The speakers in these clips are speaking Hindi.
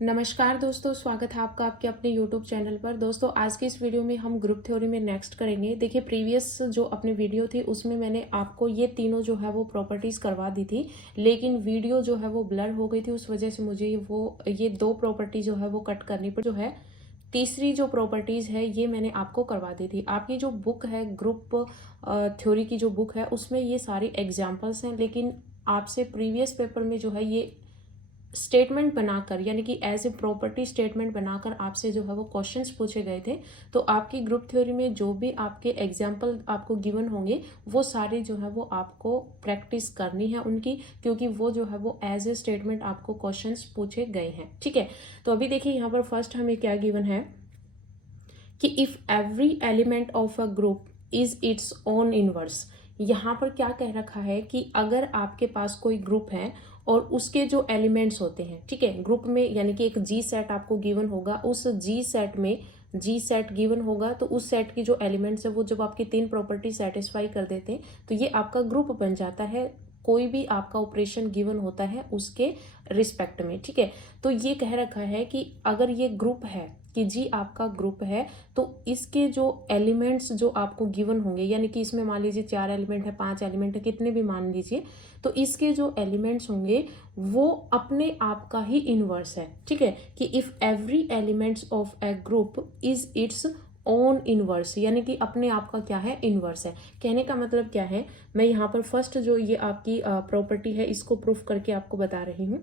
नमस्कार दोस्तों, स्वागत है आपका आपके अपने YouTube चैनल पर। दोस्तों आज की इस वीडियो में हम ग्रुप थ्योरी में नेक्स्ट करेंगे। देखिए प्रीवियस जो अपनी वीडियो थी उसमें मैंने आपको ये तीनों जो है वो प्रॉपर्टीज़ करवा दी थी, लेकिन वीडियो जो है वो ब्लर हो गई थी। उस वजह से मुझे ये दो प्रॉपर्टी जो है वो कट करनी पड़ी। जो है तीसरी जो प्रॉपर्टीज़ है ये मैंने आपको करवा दी थी। आपकी जो बुक है ग्रुप थ्योरी की जो बुक है उसमें ये सारी एग्जाम्पल्स हैं, लेकिन आपसे प्रीवियस पेपर में जो है ये स्टेटमेंट बनाकर यानी कि एज ए प्रॉपर्टी स्टेटमेंट बनाकर आपसे जो है वो क्वेश्चंस पूछे गए थे। तो आपकी ग्रुप थ्योरी में जो भी आपके एग्जाम्पल आपको गिवन होंगे वो सारे जो है वो आपको प्रैक्टिस करनी है उनकी, क्योंकि वो जो है वो एज ए स्टेटमेंट आपको क्वेश्चंस पूछे गए हैं। ठीक है, तो अभी देखिए यहाँ पर फर्स्ट हमें क्या गिवन है कि if every element of a group is its own inverse. यहाँ पर क्या कह रखा है कि अगर आपके पास कोई ग्रुप है और उसके जो एलिमेंट्स होते हैं, ठीक है, ग्रुप में यानी कि एक जी सेट आपको गिवन होगा, उस जी सेट में जी सेट गिवन होगा, तो उस सेट की जो एलिमेंट्स है वो जब आपकी तीन प्रॉपर्टी सेटिस्फाई कर देते हैं तो ये आपका ग्रुप बन जाता है। कोई भी आपका ऑपरेशन गिवन होता है उसके रिस्पेक्ट में। ठीक है, तो ये कह रखा है कि अगर ये ग्रुप है कि जी आपका ग्रुप है तो इसके जो एलिमेंट्स जो आपको गिवन होंगे, यानी कि इसमें मान लीजिए 4 एलिमेंट है, 5 एलिमेंट है, कितने भी मान लीजिए, तो इसके जो एलिमेंट्स होंगे वो अपने आप का ही इनवर्स है। ठीक है, कि if every elements of a group is its own inverse, यानी कि अपने आप का क्या है, इनवर्स है। कहने का मतलब क्या है, मैं यहाँ पर फर्स्ट जो ये आपकी प्रॉपर्टी है इसको प्रूफ करके आपको बता रही हूँ।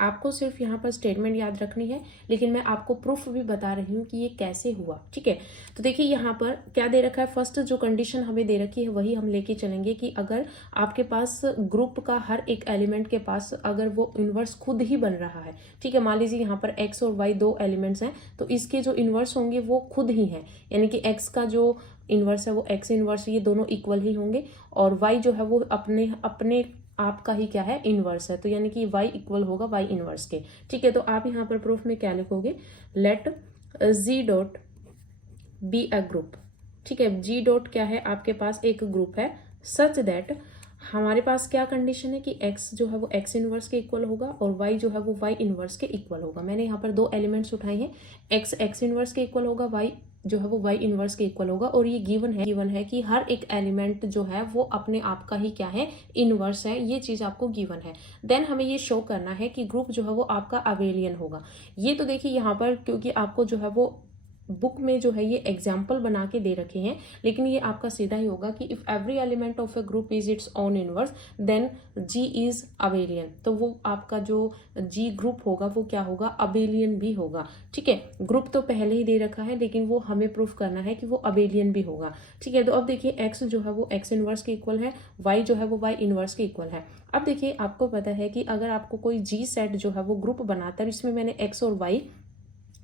आपको सिर्फ यहाँ पर स्टेटमेंट याद रखनी है, लेकिन मैं आपको प्रूफ भी बता रही हूँ कि ये कैसे हुआ। ठीक है, तो देखिए यहाँ पर क्या दे रखा है, फर्स्ट जो कंडीशन हमें दे रखी है वही हम लेके चलेंगे कि अगर आपके पास ग्रुप का हर एक एलिमेंट के पास अगर वो इन्वर्स खुद ही बन रहा है, ठीक है, मान लीजिए यहाँ पर एक्स और वाई दो एलिमेंट्स हैं, तो इसके जो इन्वर्स होंगे वो खुद ही हैं, यानी कि एक्स का जो इन्वर्स है वो एक्स इन्वर्स, ये दोनों इक्वल ही होंगे, और वाई जो है वो अपने अपने आपका ही क्या है, इनवर्स है, तो यानी कि y इक्वल होगा y इनवर्स के। ठीक है, तो आप यहाँ पर प्रूफ में क्या लिखोगे, let z dot B a group. ठीक है, g डॉट क्या है, आपके पास एक ग्रुप है, सच दैट हमारे पास क्या कंडीशन है कि x जो है वो x इनवर्स के इक्वल होगा और y जो है वो y इनवर्स के इक्वल होगा। मैंने यहाँ पर दो एलिमेंट्स उठाए हैं, x इनवर्स के इक्वल होगा, y जो है वो y इनवर्स के इक्वल होगा, और ये गिवन है कि हर एक एलिमेंट जो है वो अपने आप का ही क्या है, इनवर्स है। ये चीज आपको गिवन है। देन हमें ये शो करना है कि ग्रुप जो है वो आपका अबेलियन होगा। ये तो देखिए यहाँ पर क्योंकि आपको जो है वो बुक में जो है ये एग्जाम्पल बना के दे रखे हैं, लेकिन ये आपका सीधा ही होगा कि if every element of a group is its own inverse then G is abelian, तो वो आपका जो जी ग्रुप होगा वो क्या होगा, अबेलियन भी होगा। ठीक है, ग्रुप तो पहले ही दे रखा है लेकिन वो हमें प्रूफ करना है कि वो अबेलियन भी होगा। ठीक है, तो अब देखिए एक्स जो है वो एक्स इनवर्स के इक्वल है, वाई जो है वो वाई इनवर्स के इक्वल है। अब देखिए आपको पता है कि अगर आपको कोई जी सेट जो है वो ग्रुप बनाता है, इसमें मैंने एक्स और वाई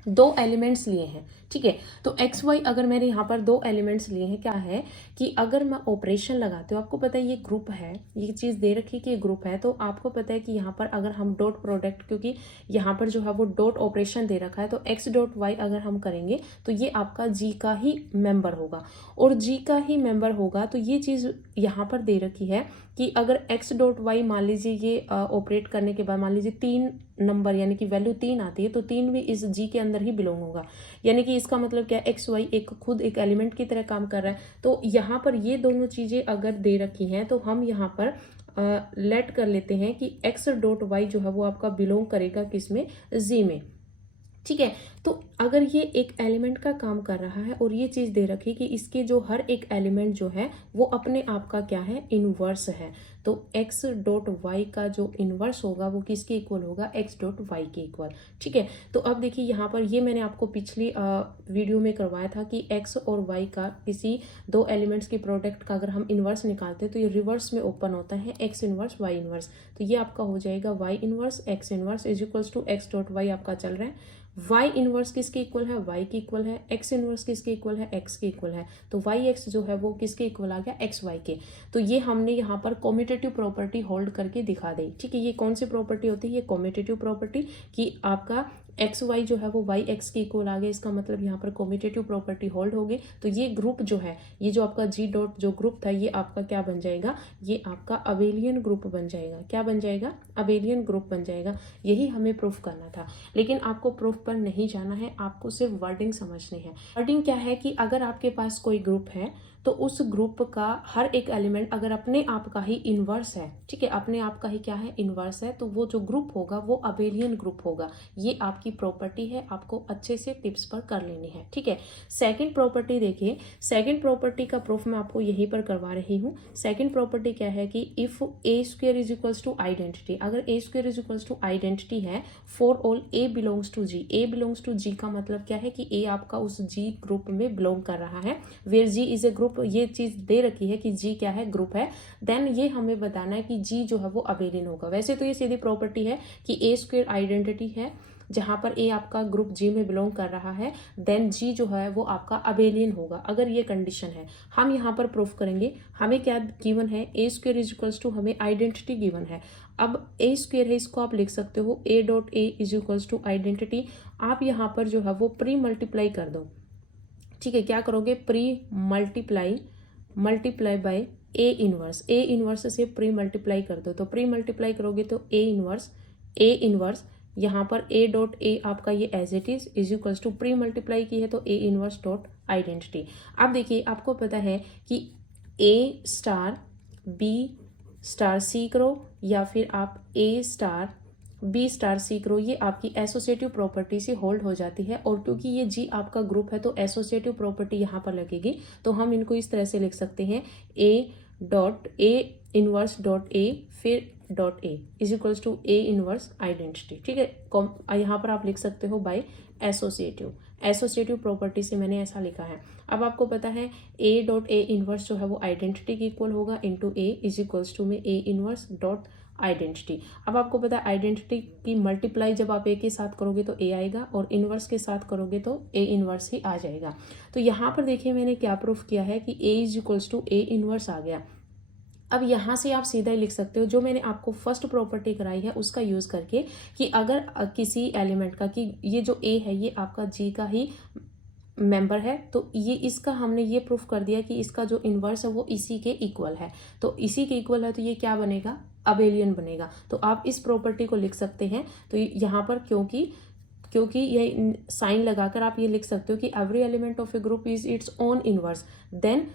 दो एलिमेंट्स लिए हैं। ठीक है, तो एक्स वाई अगर मैंने यहाँ पर दो एलिमेंट्स लिए हैं, क्या है कि अगर मैं ऑपरेशन लगाती हूँ, आपको पता है ये ग्रुप है, ये चीज़ दे रखी है कि ये ग्रुप है, तो आपको पता है कि यहाँ पर अगर हम डॉट प्रोडक्ट, क्योंकि यहाँ पर जो है वो डॉट ऑपरेशन दे रखा है, तो एक्स डॉट वाई अगर हम करेंगे तो ये आपका जी का ही मेंबर होगा, और जी का ही मेंबर होगा तो ये चीज़ यहाँ पर दे रखी है कि अगर एक्स डॉट वाई मान लीजिए ये ऑपरेट करने के बाद मान लीजिए 3 नंबर यानी कि वैल्यू 3 आती है, तो 3 भी इस जी के अंदर ही बिलोंग होगा। यानी कि इसका मतलब क्या है, एक्स वाई एक खुद एक एलिमेंट की तरह काम कर रहा है। तो यहाँ पर ये दोनों चीजें अगर दे रखी हैं तो हम यहाँ पर लेट कर लेते हैं कि एक्स डॉट वाई जो है वो आपका बिलोंग करेगा किसमें, जी में। ठीक है, तो अगर ये एक एलिमेंट का काम कर रहा है और ये चीज दे रखी कि इसके जो हर एक एलिमेंट जो है वो अपने आप का क्या है, इनवर्स है, तो x डॉट वाई का जो इनवर्स होगा वो किसके इक्वल होगा, x डॉट वाई के इक्वल। ठीक है, तो अब देखिए यहाँ पर ये मैंने आपको पिछली वीडियो में करवाया था कि x और y का किसी दो एलिमेंट्स की प्रोडक्ट का अगर हम इनवर्स निकालते हैं तो ये रिवर्स में ओपन होता है, x इनवर्स y इनवर्स, तो ये आपका हो जाएगा y inverse x inverse is equals to x dot Y आपका चल रहा है, वाई इनवर्स किसके इक्वल है, वाई के इक्वल है। एक्स इनवर्स किसके इक्वल है, एक्स के इक्वल है। तो वाई एक्स जो है वो किसके इक्वल आ गया, एक्स वाई के। तो ये हमने यहाँ पर कॉम्यूटेटिव प्रॉपर्टी होल्ड करके दिखा दी, ठीक है। ये कौन सी प्रॉपर्टी होती है, ये कॉम्यूटेटिव प्रॉपर्टी, कि आपका एक्स वाई जो है वो वाई एक्स के इक्वल आ गया। इसका मतलब यहाँ पर कॉम्यूटेटिव प्रॉपर्टी होल्ड होगी। तो ये ग्रुप जो है, ये जो आपका जी डॉट जो ग्रुप था, ये आपका क्या बन जाएगा, ये आपका अबेलियन ग्रुप बन जाएगा। क्या बन जाएगा, अबेलियन ग्रुप बन जाएगा। यही हमें प्रूफ करना था, लेकिन आपको प्रूफ पर नहीं जाना है, आपको सिर्फ वर्डिंग समझनी है। वर्डिंग क्या है कि अगर आपके पास कोई ग्रुप है तो उस ग्रुप का हर एक एलिमेंट अगर अपने आप का ही इन्वर्स है, ठीक है, अपने आप का ही क्या है, इन्वर्स है, तो वो जो ग्रुप होगा वो अबेलियन ग्रुप होगा। ये आपकी प्रॉपर्टी है, आपको अच्छे से टिप्स पर कर लेनी है, ठीक है। सेकंड प्रॉपर्टी देखिए, सेकंड प्रॉपर्टी का प्रूफ मैं आपको यहीं पर करवा रही हूँ। सेकंड प्रॉपर्टी क्या है कि if a square is equals to identity, अगर a square is equals to identity है for all a belongs to G. A belongs to G का मतलब क्या है कि ए आपका उस जी ग्रुप में बिलोंग कर रहा है, where G is a group. ये चीज दे रखी है कि जी क्या है, ग्रुप है। देन ये हमें बताना है कि जी जो है वो अबेलियन होगा। वैसे तो ये सीधी प्रॉपर्टी है कि ए स्क्वायर आइडेंटिटी है, जहां पर ए आपका ग्रुप जी में बिलोंग कर रहा है, देन जी जो है वो आपका अबेलियन होगा, अगर ये कंडीशन है। हम यहाँ पर प्रूफ करेंगे। हमें क्या गिवन है, ए स्क्वायर इज इक्वल्स टू, हमें आइडेंटिटी गिवन है। अब ए स्क्वायर है, इसको आप लिख सकते हो A dot A is equals to identity. आप यहाँ पर जो है वो प्री मल्टीप्लाई कर दो, ठीक है। क्या करोगे, pre multiply by A inverse. A inverse से प्री मल्टीप्लाई कर दो, तो प्री मल्टीप्लाई करोगे तो ए इनवर्स यहाँ पर ए डॉट ए आपका ये as it is equals to, premultiply की है तो ए इनवर्स डॉट आइडेंटिटी। अब देखिए, आपको पता है कि ए स्टार बी स्टार सी करो, या फिर आप ए स्टार बी स्टार सी करो, ये आपकी एसोसिएटिव प्रॉपर्टी से होल्ड हो जाती है। और क्योंकि ये जी आपका ग्रुप है तो एसोसिएटिव प्रॉपर्टी यहाँ पर लगेगी। तो हम इनको इस तरह से लिख सकते हैं, a dot a inverse dot a फिर dot A is equals to a inverse identity, ठीक है। यहाँ पर आप लिख सकते हो बाय एसोसिएटिव प्रॉपर्टी से मैंने ऐसा लिखा है। अब आपको पता है ए डॉट ए इनवर्स जो है वो आइडेंटिटी के इक्वल होगा, into a is equals to में ए इनवर्स डॉट आइडेंटिटी। अब आपको पता है आइडेंटिटी की मल्टीप्लाई जब आप ए के साथ करोगे तो ए आएगा, और इनवर्स के साथ करोगे तो ए इनवर्स ही आ जाएगा। तो यहाँ पर देखिए मैंने क्या प्रूफ किया है कि a is equals to a inverse आ गया। अब यहाँ से आप सीधा ही लिख सकते हो, जो मैंने आपको फर्स्ट प्रॉपर्टी कराई है उसका यूज करके, कि अगर किसी एलिमेंट का, कि ये जो ए है ये आपका जी का ही मेंबर है, तो ये इसका हमने ये प्रूफ कर दिया कि इसका जो इन्वर्स है वो इसी के इक्वल है। तो इसी के इक्वल है तो ये क्या बनेगा, अबेलियन बनेगा। तो आप इस प्रॉपर्टी को लिख सकते हैं। तो यहाँ पर क्योंकि ये साइन लगाकर आप ये लिख सकते हो कि every element of a group is its own inverse, then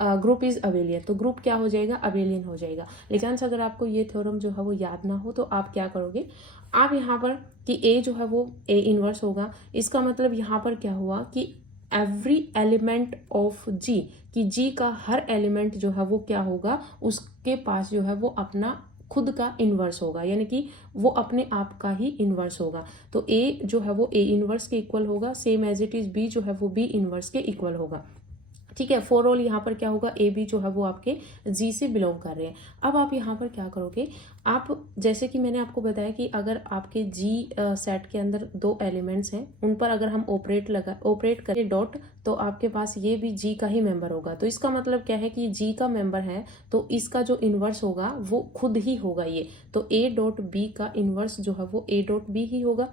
group is abelian. तो ग्रुप क्या हो जाएगा, अबेलियन हो जाएगा। लेकिन अगर आपको ये थ्योरम जो है वो याद ना हो तो आप क्या करोगे, आप यहाँ पर कि ए जो है वो ए इनवर्स होगा, इसका मतलब यहाँ पर क्या हुआ कि एवरी एलिमेंट ऑफ जी, कि जी का हर एलिमेंट जो है वो क्या होगा, उसके पास जो है वो अपना खुद का इन्वर्स होगा, यानी कि वो अपने आप का ही इन्वर्स होगा। तो ए जो है वो ए इन्वर्स के इक्वल होगा, same as it is b जो है वो बी इन्वर्स के इक्वल होगा, ठीक है। फॉर ऑल यहाँ पर क्या होगा, ए बी जो है वो आपके जी से बिलोंग कर रहे हैं। अब आप यहाँ पर क्या करोगे, आप जैसे कि मैंने आपको बताया कि अगर आपके जी सेट के अंदर दो एलिमेंट्स हैं, उन पर अगर हम ऑपरेट करें डॉट, तो आपके पास ये भी जी का ही मेंबर होगा। तो इसका मतलब क्या है कि जी का मेंबर है तो इसका जो इन्वर्स होगा वो खुद ही होगा ये। तो ए डॉट बी का इन्वर्स जो है वो ए डॉट बी ही होगा,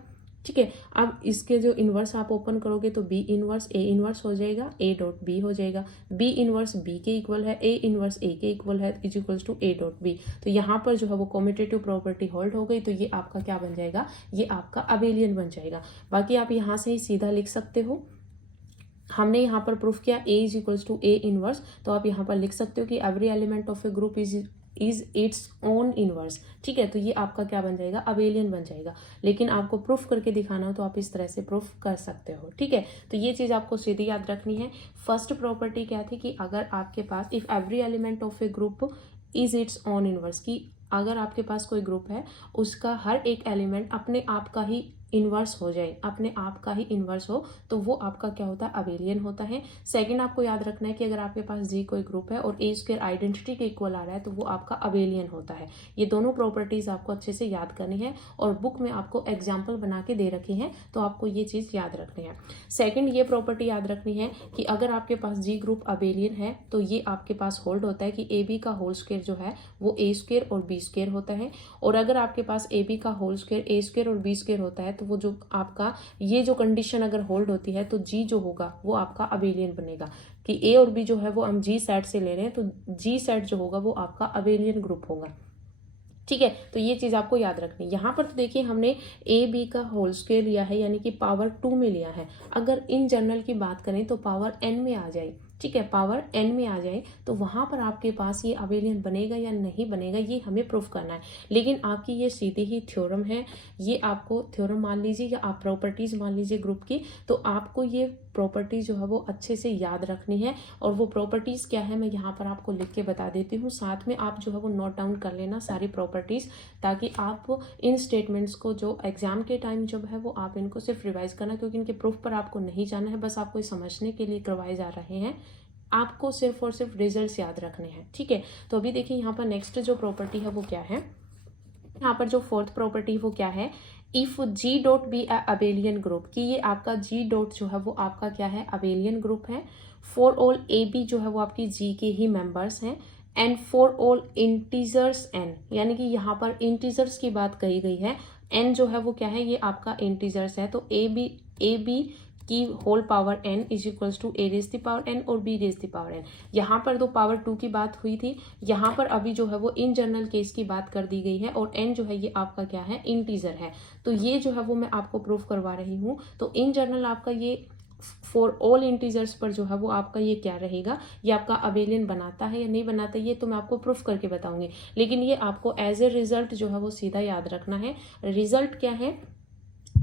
ठीक है। अब इसके जो इन्वर्स आप ओपन करोगे तो बी इन्वर्स ए इन्वर्स हो जाएगा, ए डॉट बी हो जाएगा। बी इन्वर्स बी के इक्वल है, ए इन्वर्स ए के इक्वल है, is equals to a dot b. तो यहाँ पर जो है वो कम्यूटेटिव प्रॉपर्टी होल्ड हो गई। तो ये आपका क्या बन जाएगा, ये आपका अबेलियन बन जाएगा। बाकी आप यहाँ से ही सीधा लिख सकते हो। हमने यहाँ पर प्रूफ किया a is equals to a inverse, तो आप यहाँ पर लिख सकते हो कि every element of a group is its own inverse, ठीक है। तो ये आपका क्या बन जाएगा, अबेलियन बन जाएगा। लेकिन आपको प्रूफ करके दिखाना हो तो आप इस तरह से प्रूफ कर सकते हो, ठीक है। तो ये चीज़ आपको सीधी याद रखनी है। फर्स्ट प्रॉपर्टी क्या थी कि अगर आपके पास if every element of a group is its own inverse, की अगर आपके पास कोई ग्रुप है उसका हर एक एलिमेंट अपने आप का ही इन्वर्स हो जाए, अपने आप का ही इन्वर्स हो, तो वो आपका क्या होता है, अबेलियन होता है। सेकंड आपको याद रखना है कि अगर आपके पास जी कोई ग्रुप है और ए स्क्वायर आइडेंटिटी के इक्वल आ रहा है तो वो आपका अबेलियन होता है। ये दोनों प्रॉपर्टीज आपको अच्छे से याद करनी है और बुक में आपको एग्जाम्पल बना के दे रखे हैं, तो आपको ये चीज याद रखनी है। सेकंड ये प्रॉपर्टी याद रखनी है कि अगर आपके पास जी ग्रुप अबेलियन है तो ये आपके पास होल्ड होता है कि ए बी का होल स्क्वायर जो है वो ए स्क्वायर और बी स्क्वायर होता है। और अगर आपके पास ए बी का होल स्क्वायर ए स्क्वायर और बी स्क्वायर होता है तो वो जो आपका ये जो कंडीशन अगर होल्ड होती है तो जी जो होगा वो आपका अबेलियन बनेगा, कि ए और बी जो है वो हम जी सेट से ले रहे हैं, तो जी सेट जो होगा वो आपका अबेलियन ग्रुप होगा। ठीक है, तो ये चीज आपको याद रखनी है। यहाँ पर तो देखिए हमने ए बी का होल स्क्वायर लिया है, यानी कि पावर 2 में लिया है। अगर इन जनरल की बात करें तो पावर n में आ जाए, ठीक है, पावर n में आ जाए तो वहां पर आपके पास ये अबेलियन बनेगा या नहीं बनेगा ये हमें प्रूफ करना है। लेकिन आपकी ये सीधी ही थ्योरम है, ये आपको थ्योरम मान लीजिए या आप प्रॉपर्टीज मान लीजिए ग्रुप की, तो आपको ये प्रॉपर्टीज जो है वो अच्छे से याद रखनी है। और वो प्रॉपर्टीज क्या है मैं यहाँ पर आपको लिख के बता देती हूँ, साथ में आप जो है वो नोट डाउन कर लेना सारी प्रॉपर्टीज, ताकि आप इन स्टेटमेंट्स को जो एग्जाम के टाइम जब है वो आप इनको सिर्फ रिवाइज करना, क्योंकि इनके प्रूफ पर आपको नहीं जाना है, बस आपको समझने के लिए करवाए जा रहे हैं, आपको सिर्फ और सिर्फ रिजल्ट्स याद रखने हैं। ठीक है, तो अभी देखिए यहाँ पर नेक्स्ट जो प्रॉपर्टी है वो क्या है, यहाँ पर जो फोर्थ प्रॉपर्टी वो क्या है, if G dot b abelian group, कि ये आपका जी डॉट जो है वो आपका क्या है, अबेलियन ग्रुप है। फॉर ऑल ए बी जो है वो आपकी जी के ही मेंबर्स हैं। And for all integers n, यानी कि यहाँ पर इंटीजर्स की बात कही गई है, एन जो है वो क्या है, ये आपका इंटीजर्स है। तो ए बी की whole power n is equals to a raise the power n और b raise the power n। यहाँ पर तो पावर 2 की बात हुई थी, यहाँ पर अभी जो है वो इन जनरल केस की बात कर दी गई है, और n जो है ये आपका क्या है, इंटीजर है। तो ये जो है वो मैं आपको प्रूफ करवा रही हूँ। तो इन जनरल आपका ये फॉर ऑल इंटीजर्स पर जो है वो आपका ये क्या रहेगा, ये आपका अबेलियन बनाता है या नहीं बनाता, ये तो मैं आपको प्रूफ करके बताऊंगी। लेकिन ये आपको एज ए रिजल्ट जो है वो सीधा याद रखना है। रिजल्ट क्या है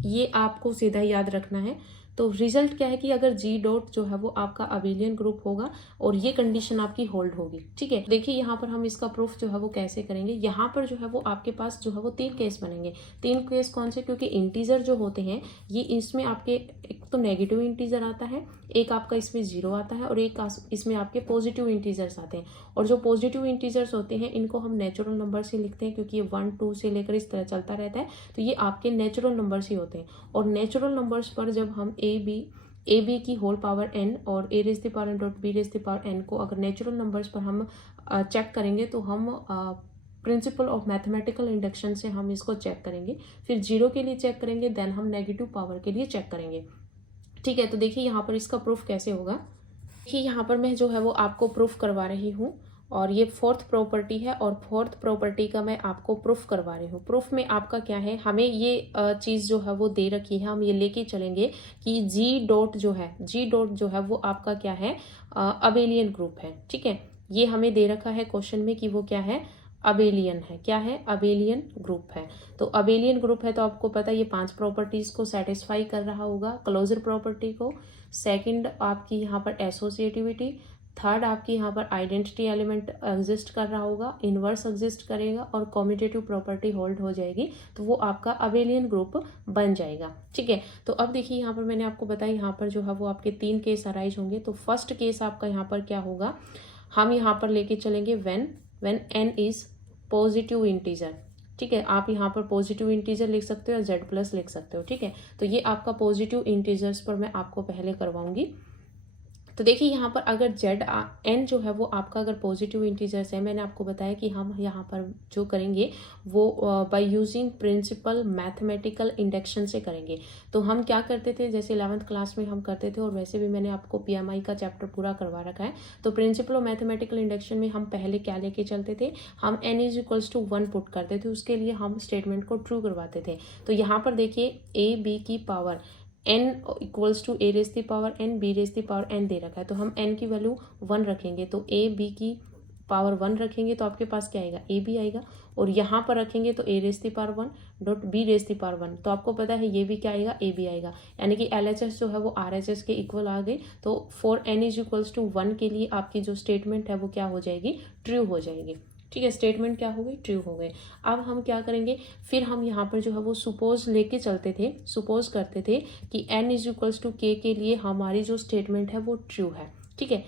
ये आपको सीधा याद रखना है। तो रिजल्ट क्या है कि अगर जी डॉट जो है वो आपका अबेलियन ग्रुप होगा और ये कंडीशन आपकी होल्ड होगी। ठीक है, देखिए यहाँ पर हम इसका प्रूफ जो है वो कैसे करेंगे। यहाँ पर जो है वो आपके पास जो है वो 3 केस बनेंगे। 3 केस कौन से, क्योंकि इंटीजर जो होते हैं ये इसमें आपके एक तो नेगेटिव इंटीजर आता है, एक आपका इसमें 0 आता है, और एक इसमें आपके पॉजिटिव इंटीजर्स आते हैं। और जो पॉजिटिव इंटीजर्स होते हैं इनको हम नेचुरल नंबर से लिखते हैं, क्योंकि ये 1 2 से लेकर इस तरह चलता रहता है, तो ये आपके नेचुरल नंबर्स ही होते हैं। और नेचुरल नंबर्स पर जब हम ए बी की होल पावर n और a raise the power n dot b raise the power n को अगर नेचुरल नंबर्स पर हम चेक करेंगे, तो हम प्रिंसिपल ऑफ मैथमेटिकल इंडक्शन से हम इसको चेक करेंगे, फिर 0 के लिए चेक करेंगे, देन हम नेगेटिव पावर के लिए चेक करेंगे। ठीक है, तो देखिए यहाँ पर इसका प्रूफ कैसे होगा। देखिए यहाँ पर मैं जो है वो आपको प्रूफ करवा रही हूँ, और ये फोर्थ प्रॉपर्टी है, और फोर्थ प्रॉपर्टी का मैं आपको प्रूफ करवा रही हूँ। प्रूफ में आपका क्या है, हमें ये चीज़ जो है वो दे रखी है, हम ये लेके चलेंगे कि जी डॉट जो है वो आपका क्या है, अबेलियन ग्रुप है। ठीक है, ये हमें दे रखा है क्वेश्चन में कि वो क्या है, अबेलियन है। क्या है, अबेलियन ग्रुप है। तो अबेलियन ग्रुप है तो आपको पता है ये 5 प्रॉपर्टीज को सेटिस्फाई कर रहा होगा, क्लोजर प्रॉपर्टी को। सेकंड आपकी यहाँ पर एसोसिएटिविटी। थर्ड आपकी यहाँ पर आइडेंटिटी एलिमेंट एग्जिस्ट कर रहा होगा, इनवर्स एग्जिस्ट करेगा, और कॉम्यूटेटिव प्रॉपर्टी होल्ड हो जाएगी, तो वो आपका अबेलियन ग्रुप बन जाएगा। ठीक है, तो अब देखिए यहाँ पर मैंने आपको बताया यहाँ पर जो है वो आपके 3 केस अराइज होंगे। तो फर्स्ट केस आपका यहाँ पर क्या होगा, हम यहाँ पर लेके चलेंगे when n is positive integer. ठीक है, आप यहाँ पर पॉजिटिव इंटीजर लिख सकते हो या z प्लस लिख सकते हो। ठीक है, तो ये आपका पॉजिटिव इंटीजर्स पर मैं आपको पहले करवाऊंगी। तो देखिए यहाँ पर अगर n जो है वो आपका अगर पॉजिटिव इंटीजर्स है, मैंने आपको बताया कि हम यहाँ पर जो करेंगे वो by using principle mathematical induction से करेंगे। तो हम क्या करते थे, जैसे 11th क्लास में हम करते थे, और वैसे भी मैंने आपको PMI का चैप्टर पूरा करवा रखा है। तो प्रिंसिपल ऑफ मैथमेटिकल इंडक्शन में हम पहले क्या लेके चलते थे, हम n is equals to 1 put करते थे, उसके लिए हम स्टेटमेंट को ट्रू करवाते थे। तो यहाँ पर देखिए ए बी की power n equals to a raise the power n b raise the power n दे रखा है, तो हम n की वैल्यू 1 रखेंगे, तो ए बी की पावर 1 रखेंगे तो आपके पास क्या आएगा, ए बी आएगा। और यहाँ पर रखेंगे तो a raise the power 1 dot b raise the power 1, तो आपको पता है ये भी क्या आएगा, ए बी आएगा। यानी कि LHS जो है वो RHS के इक्वल आ गई। तो for n is equals to 1 के लिए आपकी जो स्टेटमेंट है वो क्या हो जाएगी, ट्रू हो जाएगी। ठीक है, स्टेटमेंट क्या हो गई, ट्रू हो गए। अब हम क्या करेंगे, फिर हम यहाँ पर जो है वो सपोज लेके चलते थे, सपोज करते थे कि n is equals to k के लिए हमारी जो स्टेटमेंट है वो ट्रू है। ठीक है,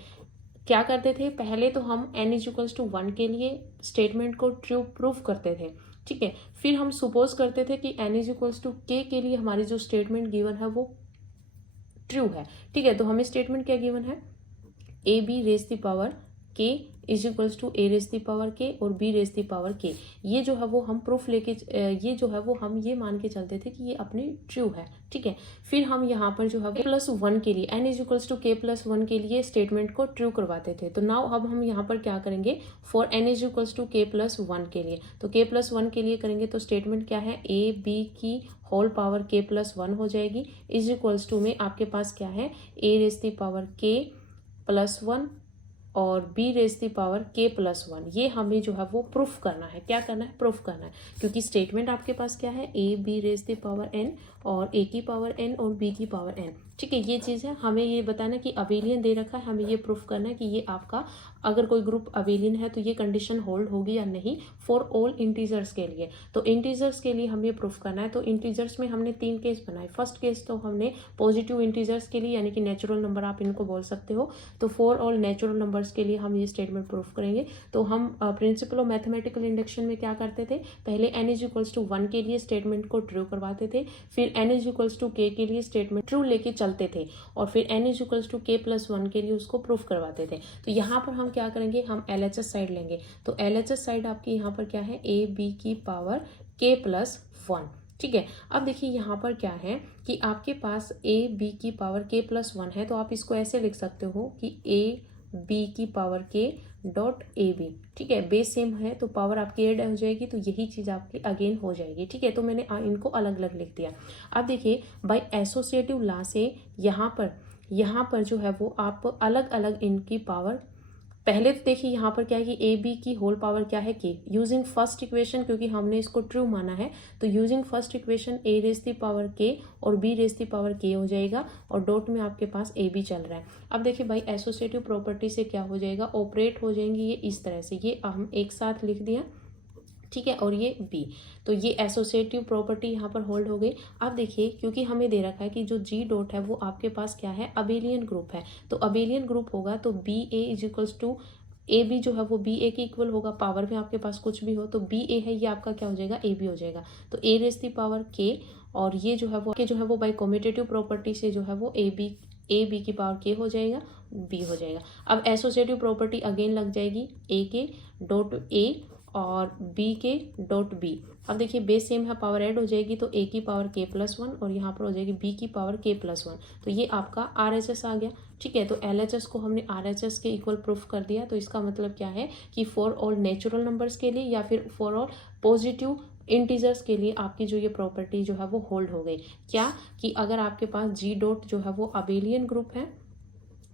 क्या करते थे, पहले तो हम n इज इक्वल्स टू 1 के लिए स्टेटमेंट को ट्रू प्रूफ करते थे। ठीक है, फिर हम सपोज करते थे कि n is equals to k के लिए हमारी जो स्टेटमेंट गिवन है वो ट्रू है। ठीक है, तो हमें स्टेटमेंट क्या गिवन है, a b raise the power के is equals to a raise the power के और बी रेज द पावर के। ये जो है वो हम प्रूफ लेके ये जो है वो हम ये मान के चलते थे कि ये अपनी ट्रू है। ठीक है, फिर हम यहाँ पर जो है +1 के लिए n is equals to k+1 के लिए स्टेटमेंट को ट्रू करवाते थे। तो नाउ अब हम यहाँ पर क्या करेंगे, for n is equals to k+1 के लिए, तो k+1 के लिए करेंगे तो स्टेटमेंट क्या है, ए बी की होल पावर k+1 हो जाएगी, इज इक्वल्स टू में आपके पास क्या है, ए रेज द पावर k+1 और b raise the power k+1। ये हमें जो है वो प्रूफ करना है, क्या करना है, प्रूफ करना है, क्योंकि स्टेटमेंट आपके पास क्या है, a b raise the power n और a की पावर n और b की पावर n। ठीक है, ये चीज़ है, हमें ये बताना कि अबेलियन दे रखा है, हमें ये प्रूफ करना है कि ये आपका अगर कोई ग्रुप अबेलियन है तो ये कंडीशन होल्ड होगी या नहीं फॉर ऑल इंटीजर्स के लिए। तो इंटीजर्स के लिए हमें प्रूफ करना है। तो इंटीजर्स में हमने 3 केस बनाए। फर्स्ट केस तो हमने पॉजिटिव इंटीजर्स के लिए, यानी कि नेचुरल नंबर आप इनको बोल सकते हो, तो फॉर ऑल नेचुरल नंबर्स के लिए हम ये स्टेटमेंट प्रूफ करेंगे। तो हम प्रिंसिपल ऑफ मैथमेटिकल इंडक्शन में क्या करते थे, पहले n इज इक्वल्स टू 1 के लिए स्टेटमेंट को ट्रू करवाते थे, फिर n is equals to k के लिए स्टेटमेंट ट्रू लेके चलते थे, और फिर n is equals to k+1 के लिए उसको प्रूफ करवाते थे। तो यहाँ पर हम क्या करेंगे, हम LHS साइड लेंगे। तो LHS साइड आपकी यहाँ पर क्या है, ए बी की पावर k+1। ठीक है, अब देखिए यहाँ पर क्या है कि आपके पास a b की पावर k+1 है, तो आप इसको ऐसे लिख सकते हो कि a b की power k dot a b. ठीक है, बेस सेम है तो पावर आपकी ऐड हो जाएगी, तो यही चीज़ आपकी अगेन हो जाएगी। ठीक है, तो मैंने इनको अलग अलग लिख दिया। अब देखिए बाय एसोसिएटिव लॉ से यहाँ पर जो है वो आप अलग अलग इनकी पावर, पहले तो देखिए यहाँ पर क्या है कि ए बी की होल पावर क्या है, के, यूजिंग फर्स्ट इक्वेशन, क्योंकि हमने इसको ट्रू माना है तो using first equation a raise the power के और बी रेज द पावर के हो जाएगा, और डॉट में आपके पास ए बी चल रहा है। अब देखिए भाई एसोसिएटिव प्रॉपर्टी से क्या हो जाएगा, ऑपरेट हो जाएंगी ये इस तरह से, ये हम एक साथ लिख दिया। ठीक है, और ये b, तो ये एसोसिएटिव प्रॉपर्टी यहाँ पर होल्ड हो गई। अब देखिए क्योंकि हमें दे रखा है कि जो g डॉट है वो आपके पास क्या है, अबेलियन ग्रुप है, तो अबेलियन ग्रुप होगा तो b a is equals to a b जो है वो बी ए के इक्वल होगा, पावर में आपके पास कुछ भी हो तो बी ए है, ये आपका क्या हो जाएगा, ए बी हो जाएगा। तो ए रेज द पावर के, और ये जो है वो बाय कम्यूटेटिव प्रॉपर्टी से जो है वो ए बी की पावर के हो जाएगा, बी हो जाएगा। अब एसोसिएटिव प्रॉपर्टी अगेन लग जाएगी, ए के डॉट ए और b के डॉट b। अब देखिए बेस सेम है, पावर ऐड हो जाएगी, तो a की पावर k+1 और यहाँ पर हो जाएगी b की पावर k+1, तो ये आपका RHS आ गया। ठीक है, तो LHS को हमने RHS के इक्वल प्रूफ कर दिया। तो इसका मतलब क्या है कि फॉर ऑल नेचुरल नंबर्स के लिए या फिर फॉर ऑल पॉजिटिव इंटीजर्स के लिए आपकी जो ये प्रॉपर्टी जो है वो होल्ड हो गई। क्या कि अगर आपके पास g डॉट जो है वो अबेलियन ग्रुप है,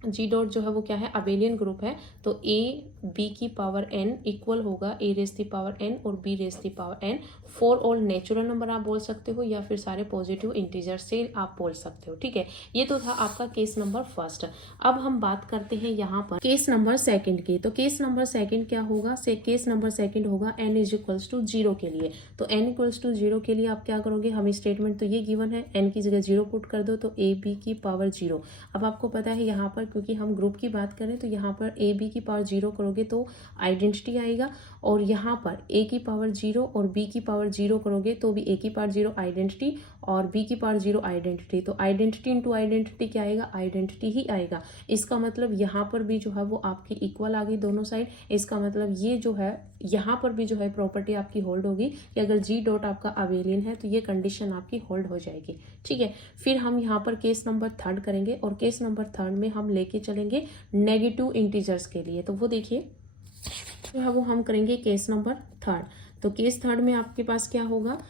जी डॉट जो है वो क्या है, अबेलियन ग्रुप है, तो ए बी की पावर n इक्वल होगा a raise the power n और b raise the power n for all natural number आप बोल सकते हो या फिर सारे पॉजिटिव इंटीजर से आप बोल सकते हो। ठीक है, ये तो था आपका केस नंबर फर्स्ट। अब हम बात करते हैं यहाँ पर केस नंबर सेकंड की। तो केस नंबर सेकंड क्या होगा, केस नंबर सेकंड होगा n इज इक्वल्स टू 0 के लिए। तो n इक्वल्स टू 0 के लिए आप क्या करोगे, हमें स्टेटमेंट तो ये गिवन है, n की जगह 0 पुट कर दो, तो ए बी की पावर 0। अब आपको पता है यहाँ पर क्योंकि हम ग्रुप की बात करें तो यहाँ पर ए बी की पावर 0 करोगे तो आइडेंटिटी आएगा, और यहाँ पर a की पावर 0 और b की पावर 0 करोगे तो भी a की पावर 0 आइडेंटिटी और b की पावर 0 आइडेंटिटी, तो आइडेंटिटी इंटू आइडेंटिटी क्या आएगा, आइडेंटिटी ही आएगा। इसका मतलब यहाँ पर भी जो है वो आपकी इक्वल आ गई दोनों साइड। इसका मतलब ये जो है यहाँ पर भी जो है प्रॉपर्टी आपकी होल्ड होगी कि अगर जी डॉट आपका अबेलियन है तो ये कंडीशन आपकी होल्ड हो जाएगी। ठीक है, फिर हम यहाँ पर केस नंबर थर्ड करेंगे, और केस नंबर थर्ड में हम लेके चलेंगे नेगेटिव इंटीजर्स के लिए। तो वो देखिए जो है वो हम करेंगे केस नंबर थर्ड। तो केस थर्ड में आपके पास क्या होगा,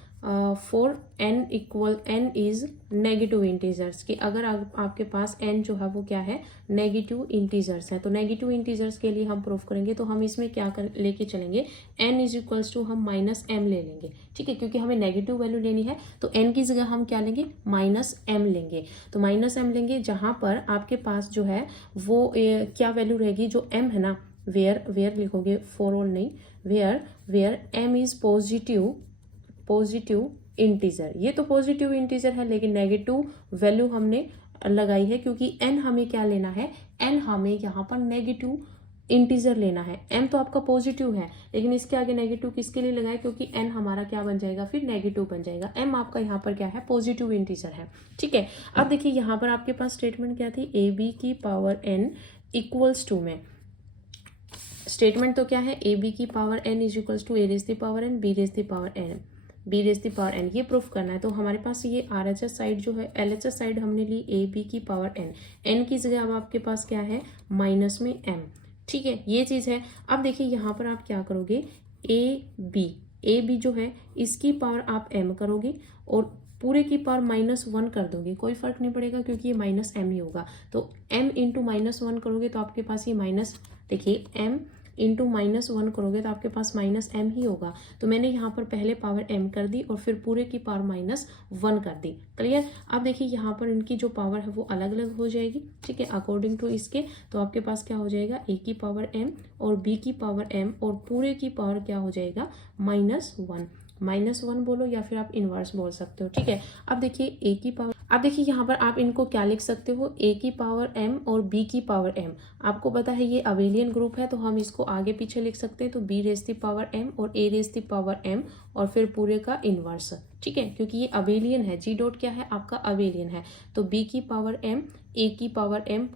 for n is negative integers, कि अगर आपके पास n जो है वो क्या है, नेगेटिव इंटीजर्स है, तो नेगेटिव इंटीजर्स के लिए हम प्रूफ करेंगे। तो हम इसमें क्या लेके चलेंगे, n इज इक्वल्स टू हम -m ले लेंगे। ठीक है, क्योंकि हमें नेगेटिव वैल्यू लेनी है तो n की जगह हम क्या लेंगे, -m लेंगे। तो -m लेंगे, जहाँ पर आपके पास जो है वो क्या वैल्यू रहेगी, जो m है ना, वेयर लिखोगे फॉर ऑल नहीं, where m is positive integer. ये तो पॉजिटिव इंटीजर है लेकिन नेगेटिव वैल्यू हमने लगाई है क्योंकि n हमें क्या लेना है, n हमें यहाँ पर नेगेटिव इंटीजर लेना है। m तो आपका पॉजिटिव है लेकिन इसके आगे नेगेटिव किसके लिए लगाए, क्योंकि n हमारा क्या बन जाएगा, फिर नेगेटिव बन जाएगा। m आपका यहाँ पर क्या है, पॉजिटिव इंटीजर है। ठीक है, अब देखिए यहाँ पर आपके पास स्टेटमेंट क्या थी, ए बी की पावर n इक्वल्स टू में स्टेटमेंट तो क्या है, ए बी की power n is equals to a raise the power n b raise the power n, b raise the power n, ये प्रूफ करना है। तो हमारे पास ये RHS साइड जो है, LHS साइड हमने ली ए बी की पावर n की जगह अब आपके पास क्या है, माइनस में m। ठीक है, ये चीज़ है। अब देखिए यहाँ पर आप क्या करोगे, ए बी जो है इसकी पावर आप m करोगे और पूरे की पावर -1 कर दोगे, कोई फर्क नहीं पड़ेगा क्योंकि ये माइनस m ही होगा। तो m इंटू -1 करोगे तो आपके पास ये माइनस, देखिए m इंटू -1 करोगे तो आपके पास -m ही होगा। तो मैंने यहाँ पर पहले पावर m कर दी और फिर पूरे की पावर -1 कर दी। क्लियर। अब देखिए यहाँ पर इनकी जो पावर है वो अलग अलग हो जाएगी। ठीक है, अकॉर्डिंग टू इसके। तो आपके पास क्या हो जाएगा, a की पावर m और b की पावर m और पूरे की पावर क्या हो जाएगा, -1 बोलो या फिर आप इनवर्स बोल सकते हो। ठीक है, अब देखिए a की पावर, अब देखिए यहाँ पर आप इनको क्या लिख सकते हो, a की पावर m और b की पावर m। आपको पता है ये अबेलियन ग्रुप है तो हम इसको आगे पीछे लिख सकते हैं। तो b raise the power m और a raise the power m और फिर पूरे का इनवर्स। ठीक है, क्योंकि ये अबेलियन है, g डॉट क्या है आपका, अबेलियन है। तो b की पावर m, a की पावर m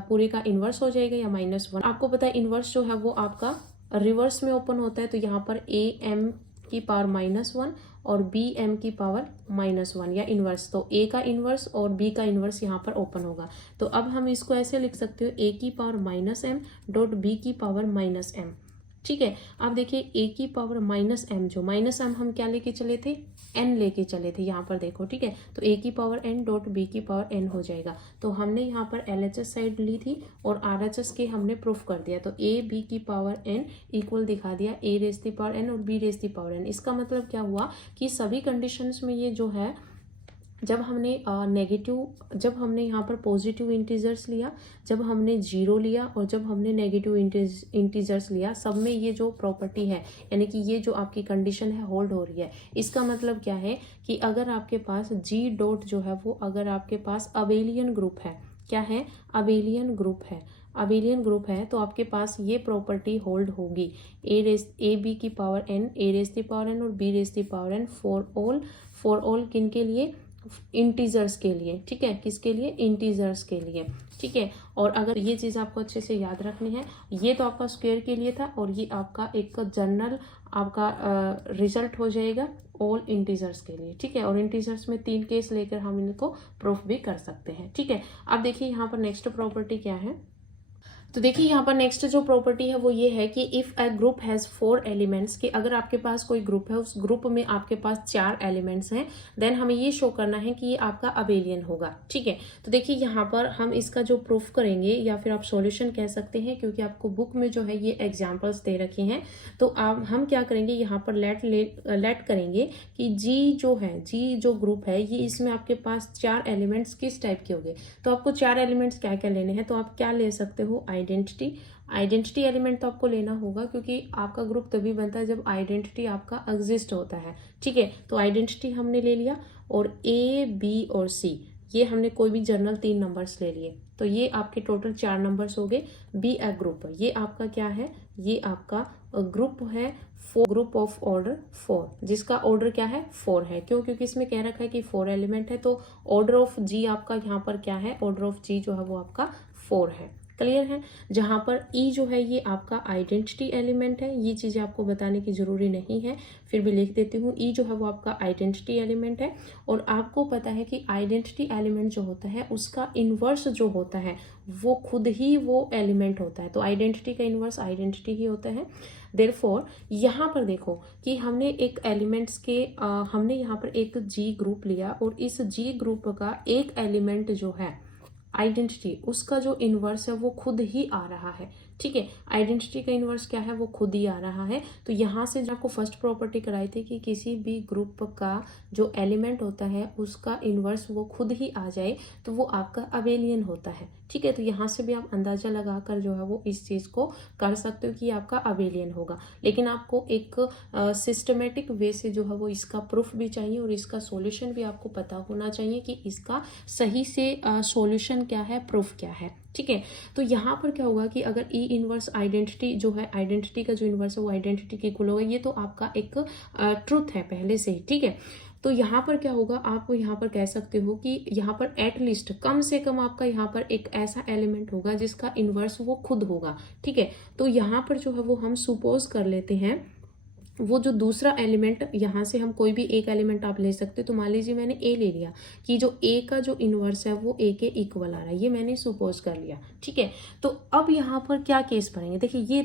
पूरे का इनवर्स हो जाएगा या -1। आपको पता है इनवर्स जो है वो आपका रिवर्स में ओपन होता है। तो यहाँ पर a m की पावर -1 और बी एम की पावर -1 या इनवर्स। तो ए का इनवर्स और बी का इनवर्स यहाँ पर ओपन होगा। तो अब हम इसको ऐसे लिख सकते हो, ए की पावर -m डॉट बी की पावर -m। ठीक है, अब देखिए ए की पावर -m, जो -m हम क्या लेके चले थे, n लेके चले थे यहाँ पर देखो। ठीक है, तो a की पावर n डॉट b की पावर n हो जाएगा। तो हमने यहाँ पर LHS साइड ली थी और RHS के हमने प्रूफ कर दिया। तो a b की पावर n इक्वल दिखा दिया a raise the power n और b raise the power n। इसका मतलब क्या हुआ कि सभी कंडीशंस में ये जो है, जब हमने जब हमने यहाँ पर पॉजिटिव इंटीजर्स लिया, जब हमने 0 लिया और जब हमने नेगेटिव इंटीजर्स लिया, सब में ये जो प्रॉपर्टी है यानी कि ये जो आपकी कंडीशन है होल्ड हो रही है। इसका मतलब क्या है कि अगर आपके पास g डॉट जो है वो, अगर आपके पास अबेलियन ग्रुप है, क्या है, अबेलियन ग्रुप है तो आपके पास ये प्रॉपर्टी होल्ड होगी, ए बी की power n, a raise the power n और b raise the power n for all किन के लिए, इंटीजर्स के लिए। ठीक है, किसके लिए, इंटीजर्स के लिए। ठीक है, और अगर ये चीज़ आपको अच्छे से याद रखनी है, ये तो आपका स्क्वायर के लिए था और ये आपका एक जनरल आपका रिजल्ट हो जाएगा ऑल इंटीजर्स के लिए। ठीक है, और इंटीजर्स में 3 केस लेकर हम इनको प्रूफ भी कर सकते हैं। ठीक है, अब देखिए यहाँ पर नेक्स्ट प्रॉपर्टी क्या है। तो देखिए यहाँ पर नेक्स्ट जो प्रॉपर्टी है वो ये है कि if a group has 4 elements, कि अगर आपके पास कोई ग्रुप है, उस ग्रुप में आपके पास 4 एलिमेंट्स हैं, देन हमें ये शो करना है कि ये आपका अबेलियन होगा। ठीक है, तो देखिए यहाँ पर हम इसका जो प्रूफ करेंगे या फिर आप सॉल्यूशन कह सकते हैं, क्योंकि आपको बुक में जो है ये एग्जाम्पल्स दे रखे हैं। तो आप हम क्या करेंगे, यहाँ पर लेट करेंगे कि जी जो ग्रुप है ये, इसमें आपके पास 4 एलिमेंट्स किस टाइप के होंगे। तो आपको 4 एलिमेंट्स क्या क्या लेने हैं, तो आप क्या ले सकते हो, आइडेंटिटी एलिमेंट तो आपको लेना होगा, क्योंकि आपका ग्रुप तभी बनता है जब आइडेंटिटी आपका एग्जिस्ट होता है। ठीक है, तो आइडेंटिटी हमने ले लिया और A, B और C ये हमने कोई भी जर्नल 3 नंबर्स ले लिए। तो ये आपके टोटल 4 नंबर्स हो गए। बी अ ग्रुप, ये आपका क्या है, ये आपका ग्रुप है ग्रुप ऑफ ऑर्डर 4, जिसका ऑर्डर क्या है 4 है। क्यों, क्योंकि इसमें कह रखा है कि 4 एलिमेंट है। तो ऑर्डर ऑफ जी आपका यहाँ पर क्या है, ऑर्डर ऑफ जी जो है वो आपका 4 है। क्लियर है। जहां पर ई जो है ये आपका आइडेंटिटी एलिमेंट है, ये चीजें आपको बताने की जरूरी नहीं है, फिर भी लिख देती हूँ। ई जो है वो आपका आइडेंटिटी एलिमेंट है और आपको पता है कि आइडेंटिटी एलिमेंट जो होता है उसका इन्वर्स जो होता है वो खुद ही वो एलिमेंट होता है। तो आइडेंटिटी का इन्वर्स आइडेंटिटी ही होता है। देयरफॉर यहाँ पर देखो कि हमने एक एलिमेंट्स के हमने यहाँ पर एक जी ग्रुप लिया और इस जी ग्रुप का एक एलिमेंट जो है आइडेंटिटी, उसका जो इन्वर्स है वो खुद ही आ रहा है। ठीक है। आइडेंटिटी का इन्वर्स क्या है, वो खुद ही आ रहा है। तो यहाँ से जो आपको फर्स्ट प्रॉपर्टी कराई थी कि किसी भी ग्रुप का जो एलिमेंट होता है उसका इन्वर्स वो खुद ही आ जाए तो वो आपका अबेलियन होता है। ठीक है, तो यहाँ से भी आप अंदाजा लगाकर जो है वो इस चीज़ को कर सकते हो कि आपका अबेलियन होगा। लेकिन आपको एक सिस्टमेटिक वे से जो है वो इसका प्रूफ भी चाहिए और इसका सॉल्यूशन भी आपको पता होना चाहिए कि इसका सही से सॉल्यूशन क्या है, प्रूफ क्या है। ठीक है, तो यहाँ पर क्या होगा कि अगर ई इनवर्स आइडेंटिटी जो है, आइडेंटिटी का जो इनवर्स है वो आइडेंटिटी के इक्वल होगा, ये तो आपका एक ट्रुथ है पहले से ही। ठीक है, तो यहाँ पर क्या होगा, आप यहाँ पर कह सकते हो कि यहाँ पर एटलीस्ट कम से कम आपका यहाँ पर एक ऐसा एलिमेंट होगा जिसका इन्वर्स वो खुद होगा। ठीक है, तो यहाँ पर जो है वो हम सुपोज कर लेते हैं वो जो दूसरा एलिमेंट, यहाँ से हम कोई भी एक एलिमेंट आप ले सकते हो। तो मान लीजिए मैंने ए ले लिया कि जो ए का जो इन्वर्स है वो ए के इक्वल आ रहा है, ये मैंने सुपोज कर लिया। ठीक है, तो अब यहाँ पर क्या केस बनेंगे, देखिए ये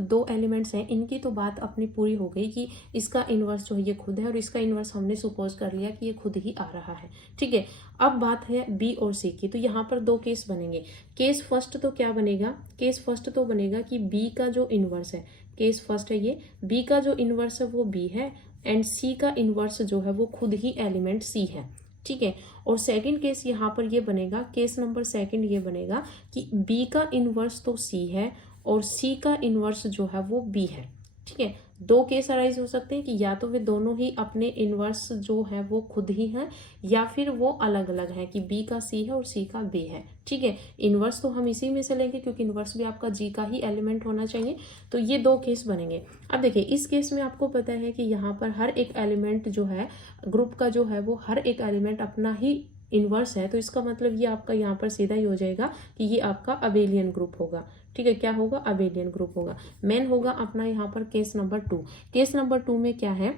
दो एलिमेंट्स हैं, इनकी तो बात अपनी पूरी हो गई कि इसका इन्वर्स जो है ये खुद है और इसका इन्वर्स हमने सुपोज कर लिया कि ये खुद ही आ रहा है। ठीक है, अब बात है बी और सी की। तो यहाँ पर दो केस बनेंगे। केस फर्स्ट तो क्या बनेगा, केस फर्स्ट तो बनेगा कि बी का जो इन्वर्स है, केस फर्स्ट है ये, बी का जो इन्वर्स है वो बी है एंड सी का इन्वर्स जो है वो खुद ही एलिमेंट सी है। ठीक है, और सेकंड केस यहाँ पर ये बनेगा, केस नंबर सेकंड ये बनेगा कि बी का इन्वर्स तो सी है और सी का इन्वर्स जो है वो बी है। ठीक है, दो केस अराइज हो सकते हैं कि या तो वे दोनों ही अपने इन्वर्स जो है वो खुद ही हैं या फिर वो अलग अलग हैं कि बी का सी है और सी का बी है। ठीक है, इन्वर्स तो हम इसी में से लेंगे क्योंकि इन्वर्स भी आपका जी का ही एलिमेंट होना चाहिए। तो ये दो केस बनेंगे। अब देखिए इस केस में आपको पता है कि यहाँ पर हर एक एलिमेंट जो है ग्रुप का जो है वो हर एक एलिमेंट अपना ही इन्वर्स है। तो इसका मतलब ये आपका यहाँ पर सीधा ही हो जाएगा कि ये आपका अबेलियन ग्रुप होगा। ठीक है, क्या होगा, अबेलियन ग्रुप होगा। मेन होगा अपना यहाँ पर केस नंबर 2। केस नंबर 2 में क्या है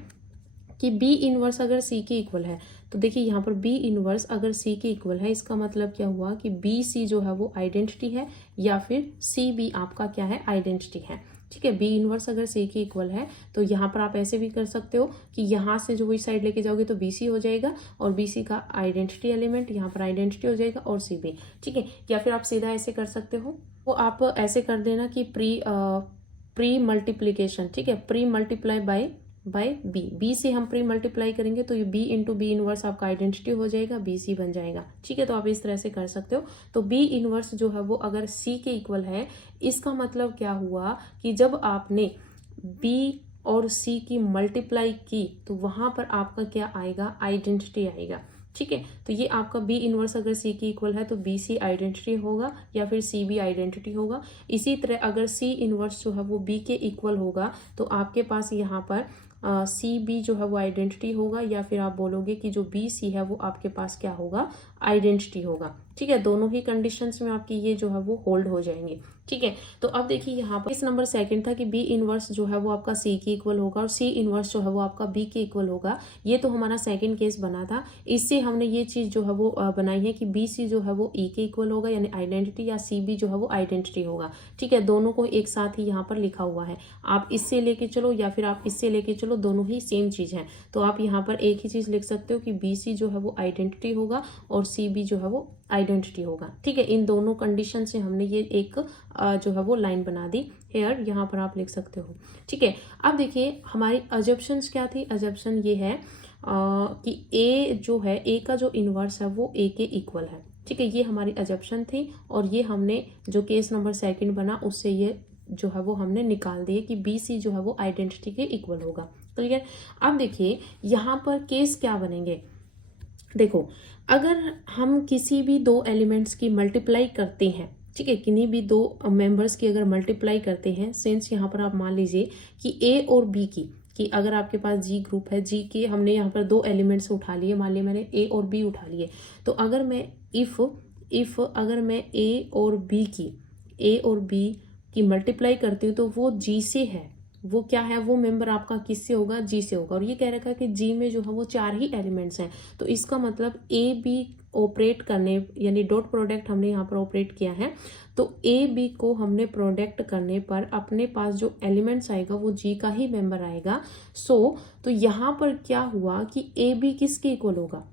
कि बी इनवर्स अगर सी के इक्वल है, तो देखिए यहाँ पर बी इनवर्स अगर सी के इक्वल है, इसका मतलब क्या हुआ कि बी सी जो है वो आइडेंटिटी है या फिर सी बी आपका क्या है, आइडेंटिटी है। ठीक है, बी इनवर्स अगर सी के इक्वल है तो यहाँ पर आप ऐसे भी कर सकते हो कि यहाँ से जो वही साइड लेके जाओगे तो बी सी हो जाएगा और बी सी का आइडेंटिटी एलिमेंट यहाँ पर आइडेंटिटी हो जाएगा और सी बी। ठीक है, या फिर आप सीधा ऐसे कर सकते हो, तो आप ऐसे कर देना कि प्री मल्टीप्लीकेशन। ठीक है, प्री मल्टीप्लाई बाय बी से हम प्री मल्टीप्लाई करेंगे तो ये बी इंटू बी इनवर्स आपका आइडेंटिटी हो जाएगा, बी सी बन जाएगा। ठीक है, तो आप इस तरह से कर सकते हो। तो बी इनवर्स जो है वो अगर सी के इक्वल है, इसका मतलब क्या हुआ कि जब आपने बी और सी की मल्टीप्लाई की तो वहां पर आपका क्या आएगा, आइडेंटिटी आएगा। ठीक है, तो ये आपका बी इनवर्स अगर सी की इक्वल है तो बी सी आइडेंटिटी होगा या फिर सी बी आइडेंटिटी होगा। इसी तरह अगर सी इनवर्स जो है वो बी के इक्वल होगा तो आपके पास यहाँ पर सी बी जो है वो आइडेंटिटी होगा या फिर आप बोलोगे कि जो बी सी है वो आपके पास क्या होगा, आइडेंटिटी होगा। ठीक है, दोनों ही कंडीशंस में आपकी ये जो है वो होल्ड हो जाएंगे। ठीक है, तो अब देखिए यहाँ पर इस नंबर सेकंड था कि बी इनवर्स जो है वो आपका सी के इक्वल होगा और सी इनवर्स जो है वो आपका बी के इक्वल होगा। ये तो हमारा सेकंड केस बना था। इससे हमने ये चीज़ जो है वो बनाई है कि बी सी जो है वो ई के इक्वल होगा यानी आइडेंटिटी, या सी बी जो है वो आइडेंटिटी होगा। ठीक है, दोनों को एक साथ ही यहाँ पर लिखा हुआ है। आप इससे लेके चलो या फिर आप इससे लेके चलो, दोनों ही सेम चीज़ है। तो आप यहाँ पर एक ही चीज़ लिख सकते हो कि बी सी जो है वो आइडेंटिटी होगा और सी बी जो है वो आइडेंटिटी होगा। ठीक है, इन दोनों कंडीशन से हमने ये एक जो है वो लाइन बना दी हेयर, यहाँ पर आप लिख सकते हो। ठीक है, अब देखिए हमारी अजम्पशंस क्या थी। अजम्पशन ये है कि ए जो है, ए का जो इन्वर्स है वो ए के इक्वल है। ठीक है, ये हमारी अजम्पशन थी और ये हमने जो केस नंबर सेकंड बना उससे ये जो है वो हमने निकाल दिए कि बी सी जो है वो आइडेंटिटी के इक्वल होगा। क्लियर। अब देखिए यहाँ पर केस क्या बनेंगे। देखो, अगर हम किसी भी दो एलिमेंट्स की मल्टीप्लाई करते हैं, ठीक है, किन्हीं भी दो मेंबर्स की अगर मल्टीप्लाई करते हैं, सिंस यहाँ पर आप मान लीजिए कि ए और बी की, कि अगर आपके पास जी ग्रुप है, जी के हमने यहाँ पर दो एलिमेंट्स उठा लिए, मान लिया मैंने ए और बी उठा लिए, तो अगर मैं इफ अगर मैं ए और बी की मल्टीप्लाई करती हूँ तो वो जी से है, वो क्या है, वो मेंबर आपका किससे होगा, जी से होगा। और ये कह रखा है कि जी में जो है वो 4 ही एलिमेंट्स हैं, तो इसका मतलब ए बी ऑपरेट करने, यानी डॉट प्रोडक्ट हमने यहाँ पर ऑपरेट किया है, तो ए बी को हमने प्रोडक्ट करने पर अपने पास जो एलिमेंट्स आएगा वो जी का ही मेंबर आएगा। तो यहाँ पर क्या हुआ कि ए बी किसके इक्वल होगा,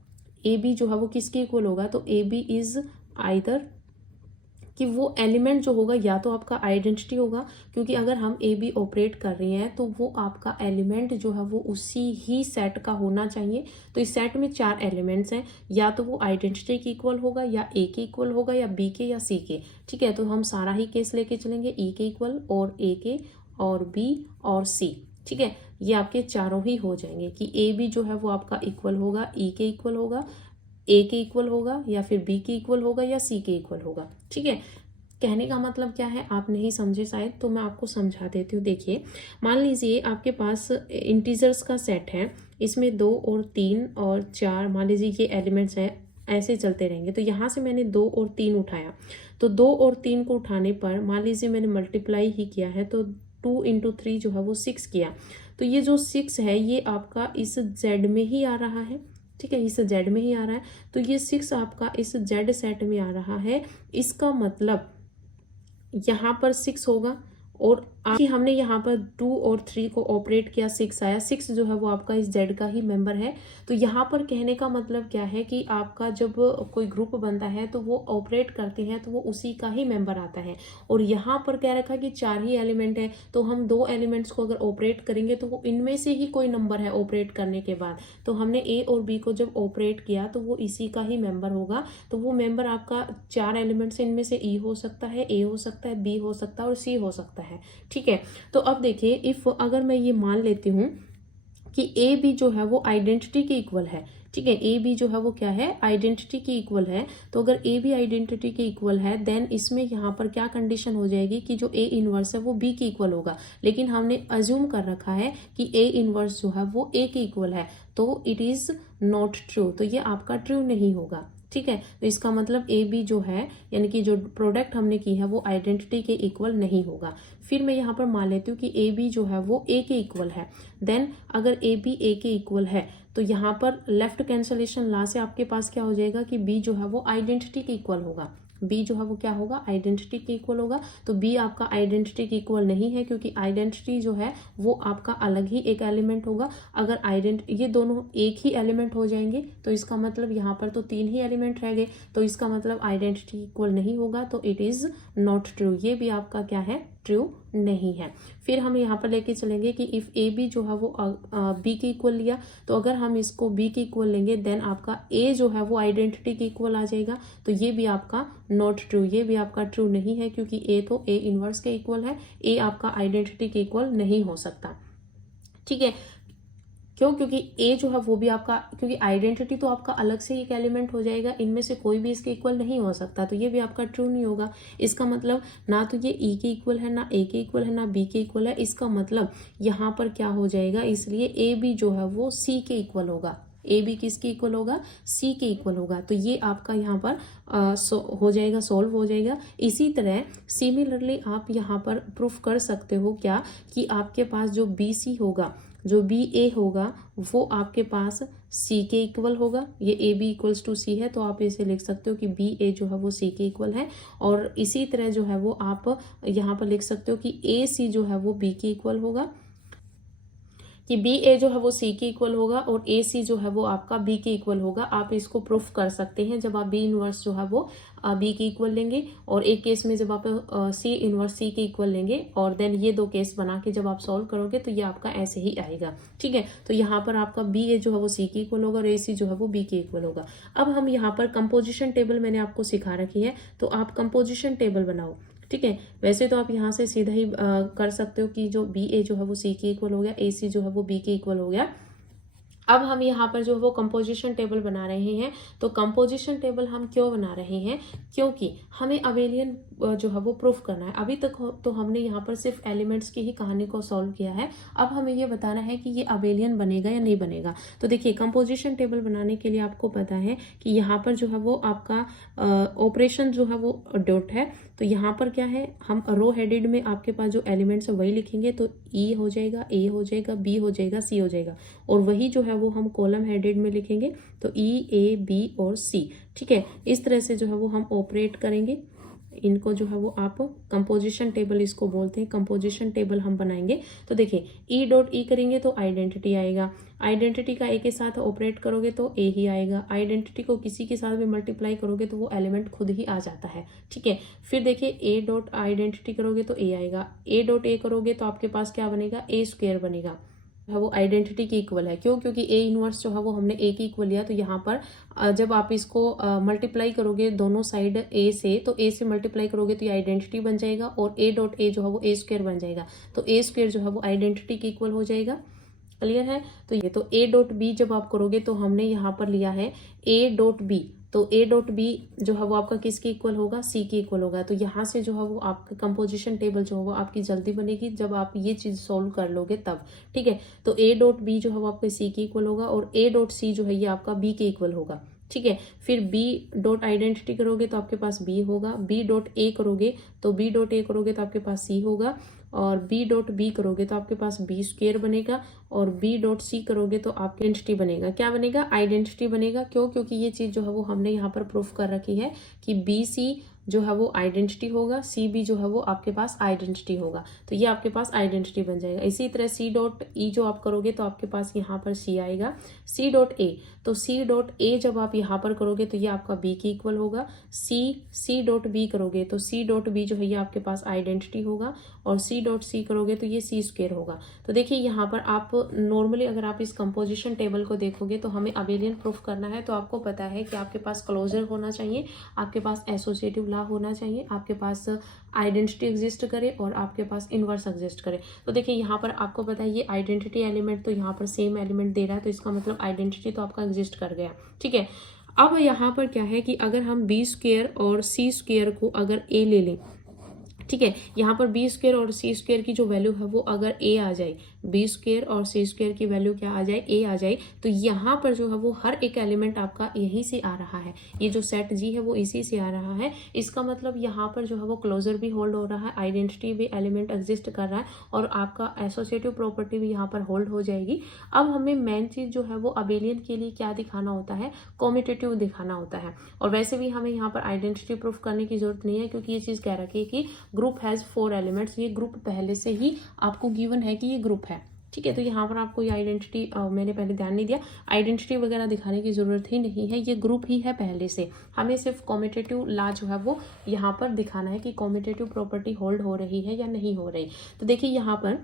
ए बी जो है वो किसके इक्वल होगा, तो ए बी इज आइदर कि वो एलिमेंट जो होगा या तो आपका आइडेंटिटी होगा, क्योंकि अगर हम ए बी ऑपरेट कर रहे हैं तो वो आपका एलिमेंट जो है वो उसी ही सेट का होना चाहिए। तो इस सेट में 4 एलिमेंट्स हैं, या तो वो आइडेंटिटी के इक्वल होगा, या ए के इक्वल होगा, या बी के, या सी के। ठीक है, तो हम सारा ही केस लेके चलेंगे, ई के इक्वल और ए के और बी और सी। ठीक है, ये आपके चारों ही हो जाएंगे कि ए बी जो है वो आपका इक्वल होगा, ई के इक्वल होगा, ए के इक्वल होगा, या फिर बी के इक्वल होगा, या सी के इक्वल होगा। ठीक है, कहने का मतलब क्या है, आप नहीं समझे शायद, तो मैं आपको समझा देती हूँ। देखिए, मान लीजिए आपके पास इंटीजर्स का सेट है, इसमें 2 और 3 और 4 मान लीजिए ये एलिमेंट्स हैं, ऐसे चलते रहेंगे। तो यहाँ से मैंने 2 और 3 उठाया, तो 2 और 3 को उठाने पर मान लीजिए मैंने मल्टीप्लाई ही किया है, तो 2 इंटू 3 जो है वो 6 किया। तो ये जो 6 है ये आपका इस जेड में ही आ रहा है। ठीक है, इस जेड में ही आ रहा है, तो ये 6 आपका इस जेड सेट में आ रहा है। इसका मतलब यहाँ पर 6 होगा, और कि हमने यहाँ पर 2 और 3 को ऑपरेट किया, 6 आया। 6 जो है वो आपका इस जेड का ही मेंबर है। तो यहाँ पर कहने का मतलब क्या है कि आपका जब कोई ग्रुप बनता है तो वो ऑपरेट करते हैं तो वो उसी का ही मेंबर आता है। और यहाँ पर कह रखा कि 4 ही एलिमेंट है, तो हम 2 एलिमेंट्स को अगर ऑपरेट करेंगे तो वो इनमें से ही कोई नंबर है ऑपरेट करने के बाद। तो हमने ए और बी को जब ऑपरेट किया तो वो इसी का ही मेंबर होगा। तो वो मेंबर आपका 4 एलिमेंट्स इनमें से ई हो सकता है, ए हो सकता है, बी हो सकता है और सी हो सकता है। ठीक है, तो अब देखिए, इफ अगर मैं ये मान लेती हूँ कि ए बी जो है वो आइडेंटिटी के इक्वल है। ठीक है, ए बी जो है वो क्या है, आइडेंटिटी के इक्वल है। तो अगर ए बी आइडेंटिटी के इक्वल है, देन इसमें यहाँ पर क्या कंडीशन हो जाएगी कि जो ए इनवर्स है वो बी के इक्वल होगा। लेकिन हमने अज्यूम कर रखा है कि ए इनवर्स जो है वो ए के इक्वल है, तो इट इज नॉट ट्रू, तो ये आपका ट्रू नहीं होगा। ठीक है, तो इसका मतलब ए बी जो है, यानी कि जो प्रोडक्ट हमने की है वो आइडेंटिटी के इक्वल नहीं होगा। फिर मैं यहाँ पर मान लेती हूँ कि ए बी जो है वो ए के इक्वल है। देन अगर ए बी ए के इक्वल है तो यहाँ पर लेफ्ट कैंसलेशन लॉ से आपके पास क्या हो जाएगा कि बी जो है वो आइडेंटिटी के इक्वल होगा। बी जो है वो क्या होगा, आइडेंटिटी के इक्वल होगा। तो बी आपका आइडेंटिटी के इक्वल नहीं है, क्योंकि आइडेंटिटी जो है वो आपका अलग ही एक एलिमेंट होगा। अगर ये दोनों एक ही एलिमेंट हो जाएंगे तो इसका मतलब यहाँ पर तो 3 ही एलिमेंट रह गए, तो इसका मतलब आइडेंटिटी इक्वल नहीं होगा, तो इट इज नॉट ट्रू। ये भी आपका क्या है, ट्रू नहीं है। फिर हम यहाँ पर लेके चलेंगे कि इफ ए बी जो है वो बी के इक्वल लिया, तो अगर हम इसको बी के इक्वल लेंगे देन आपका ए जो है वो आइडेंटिटी के इक्वल आ जाएगा। तो ये भी आपका नॉट ट्रू, ये भी आपका ट्रू नहीं है, क्योंकि ए तो ए इनवर्स के इक्वल है, ए आपका आइडेंटिटी के इक्वल नहीं हो सकता। ठीक है, क्यों, क्योंकि ए जो है वो भी आपका, क्योंकि आइडेंटिटी तो आपका अलग से एक एलिमेंट हो जाएगा, इनमें से कोई भी इसके इक्वल नहीं हो सकता, तो ये भी आपका ट्रू नहीं होगा। इसका मतलब ना तो ये ई के इक्वल है, ना ए के इक्वल है, ना बी के इक्वल है। इसका मतलब यहाँ पर क्या हो जाएगा, इसलिए ए बी जो है वो सी के इक्वल होगा। ए बी किसके इक्वल होगा, सी के इक्वल होगा। तो ये आपका यहाँ पर हो जाएगा, सॉल्व हो जाएगा। इसी तरह सिमिलरली आप यहाँ पर प्रूफ कर सकते हो क्या, कि आपके पास जो बी सी होगा, जो बी ए होगा, वो आपके पास सी के इक्वल होगा। ये ए बी इक्वल्स टू सी है, तो आप इसे लिख सकते हो कि बी ए जो है वो सी के इक्वल है। और इसी तरह जो है वो आप यहाँ पर लिख सकते हो कि ए सी जो है वो बी के इक्वल होगा, कि बी ए जो है वो सी के इक्वल होगा, और ए सी जो है वो आपका बी के इक्वल होगा। आप इसको प्रूफ कर सकते हैं जब आप बी इनवर्स जो है वो बी के इक्वल लेंगे, और एक केस में जब आप सी इनवर्स सी के इक्वल लेंगे, और देन ये 2 केस बना के जब आप सॉल्व करोगे तो ये आपका ऐसे ही आएगा। ठीक है, तो यहाँ पर आपका बी ए जो है वो सी के इक्वल होगा, और ए सी जो है वो बी के इक्वल होगा। अब हम यहाँ पर कंपोजिशन टेबल मैंने आपको सिखा रखी है, तो आप कंपोजिशन टेबल बनाओ। ठीक है, वैसे तो आप यहाँ से सीधा ही कर सकते हो कि जो बी ए जो है वो सी के इक्वल हो गया, ए सी जो है वो बी के इक्वल हो गया। अब हम यहाँ पर जो है वो कंपोजिशन टेबल बना रहे हैं। तो कंपोजिशन टेबल हम क्यों बना रहे हैं, क्योंकि हमें अबेलियन जो है वो प्रूफ करना है। अभी तक तो हमने यहाँ पर सिर्फ एलिमेंट्स की ही कहानी को सॉल्व किया है, अब हमें ये बताना है कि ये अबेलियन बनेगा या नहीं बनेगा। तो देखिए, कंपोजिशन टेबल बनाने के लिए आपको पता है कि यहाँ पर जो है वो आपका ऑपरेशन जो है वो डॉट है। तो यहाँ पर क्या है, हम रो हेडेड में आपके पास जो एलिमेंट्स है वही लिखेंगे। तो ई हो जाएगा, ए हो जाएगा, बी हो जाएगा, सी हो जाएगा, और वही जो है वो हम कॉलम हेडेड में लिखेंगे। तो ई, ए, बी और सी। ठीक है, इस तरह से जो है वो हम ऑपरेट करेंगे। इनको जो है वो आप कंपोजिशन टेबल इसको बोलते हैं, कंपोजिशन टेबल हम बनाएंगे। तो देखिए ई डॉट ई करेंगे तो आइडेंटिटी आएगा, आइडेंटिटी का ए के साथ ऑपरेट करोगे तो ए ही आएगा, आइडेंटिटी को किसी के साथ भी मल्टीप्लाई करोगे तो वो एलिमेंट खुद ही आ जाता है, ठीक है। फिर देखिए ए डॉट आइडेंटिटी करोगे तो ए आएगा, ए डॉट ए करोगे तो आपके पास क्या बनेगा, ए स्क्वायर बनेगा, है वो आइडेंटिटी की इक्वल है। क्यों? क्योंकि ए इनवर्स जो है वो हमने ए की इक्वल लिया, तो यहाँ पर जब आप इसको मल्टीप्लाई करोगे दोनों साइड ए से, तो ए से मल्टीप्लाई करोगे तो ये आइडेंटिटी बन जाएगा, और ए डॉट ए जो है वो ए स्क्वायर बन जाएगा, तो ए स्क्वायर जो है वो आइडेंटिटी की इक्वल हो जाएगा। क्लियर है? तो ये तो ए डॉट बी जब आप करोगे तो हमने यहाँ पर लिया है ए डॉट बी, तो ए डॉट बी जो है वो आपका किसके इक्वल होगा, सी के इक्वल होगा। तो यहाँ से जो है वो आपका कंपोजिशन टेबल जो है वो आपकी जल्दी बनेगी जब आप ये चीज़ सॉल्व कर लोगे तब, ठीक है। तो ए डॉट बी जो है वो आपका सी के इक्वल होगा, और ए डॉट सी जो है ये आपका बी के इक्वल होगा, ठीक है। फिर बी डॉट आइडेंटिटी करोगे तो आपके पास बी होगा, बी डॉट ए करोगे तो बी डॉट ए करोगे तो आपके पास सी होगा, और बी डॉट बी करोगे तो आपके पास बी स्क्वायर बनेगा, और बी डॉट सी करोगे तो आपकी आइडेंटिटी बनेगा, क्या बनेगा, आइडेंटिटी बनेगा। क्यों? क्योंकि ये चीज़ जो है वो हमने यहाँ पर प्रूफ कर रखी है कि बी सी जो है वो आइडेंटिटी होगा, सी बी जो है वो आपके पास आइडेंटिटी होगा, तो ये आपके पास आइडेंटिटी बन जाएगा। इसी तरह सी डॉट ई जो आप करोगे तो आपके पास यहाँ पर सी आएगा, सी डॉट ए, तो सी डॉट ए जब आप यहाँ पर करोगे तो ये आपका बी की इक्वल होगा, सी डॉट बी करोगे तो सी डॉट बी जो है ये आपके पास आइडेंटिटी होगा, और सी डॉट सी करोगे तो ये सी स्क्वायर होगा। तो देखिए यहाँ पर आप नॉर्मली अगर आप इस कंपोजिशन टेबल को देखोगे तो हमें अबेलियन प्रूफ करना है, तो आपको पता है कि आपके पास क्लोजर होना चाहिए, आपके पास एसोसिएटिव लॉ होना चाहिए, आपके पास आइडेंटिटी एग्जिस्ट करे, और आपके पास इनवर्स एग्जिस्ट करे। तो देखिए यहाँ पर आपको पता है ये आइडेंटिटी एलिमेंट तो यहाँ पर सेम एलिमेंट दे रहा है, तो इसका मतलब आइडेंटिटी तो आपका एग्जिस्ट कर गया, ठीक है। अब यहाँ पर क्या है कि अगर हम बी स्क्वायर और सी स्क्वायर को अगर ए ले लें, ठीक है, यहाँ पर बी स्क्वायर और सी स्क्वायर की जो वैल्यू है वो अगर ए आ जाए, बी स्क्वायर और सी स्क्वायर की वैल्यू क्या आ जाए, ए आ जाए, तो यहाँ पर जो है वो हर एक एलिमेंट आपका यहीं से आ रहा है, ये जो सेट जी है वो इसी से आ रहा है। इसका मतलब यहाँ पर जो है वो क्लोजर भी होल्ड हो रहा है, आइडेंटिटी भी एलिमेंट एग्जिस्ट कर रहा है, और आपका एसोसिएटिव प्रॉपर्टी भी यहाँ पर होल्ड हो जाएगी। अब हमें मेन चीज़ जो है वो अबेलियन के लिए क्या दिखाना होता है, कॉम्यूटेटिव दिखाना होता है। और वैसे भी हमें यहाँ पर आइडेंटिटी प्रूफ करने की जरूरत नहीं है, क्योंकि ये चीज़ कह रखी है कि ग्रुप हैज़ 4 एलिमेंट्स, ये ग्रुप पहले से ही आपको गिवन है कि ये ग्रुप है, ठीक है। तो यहाँ पर आपको ये आइडेंटिटी मैंने पहले ध्यान नहीं दिया, आइडेंटिटी वगैरह दिखाने की ज़रूरत ही नहीं है, ये ग्रुप ही है पहले से। हमें सिर्फ कॉम्यूटेटिव लॉ जो है वो यहाँ पर दिखाना है कि कॉम्यूटेटिव प्रॉपर्टी होल्ड हो रही है या नहीं हो रही। तो देखिए यहाँ पर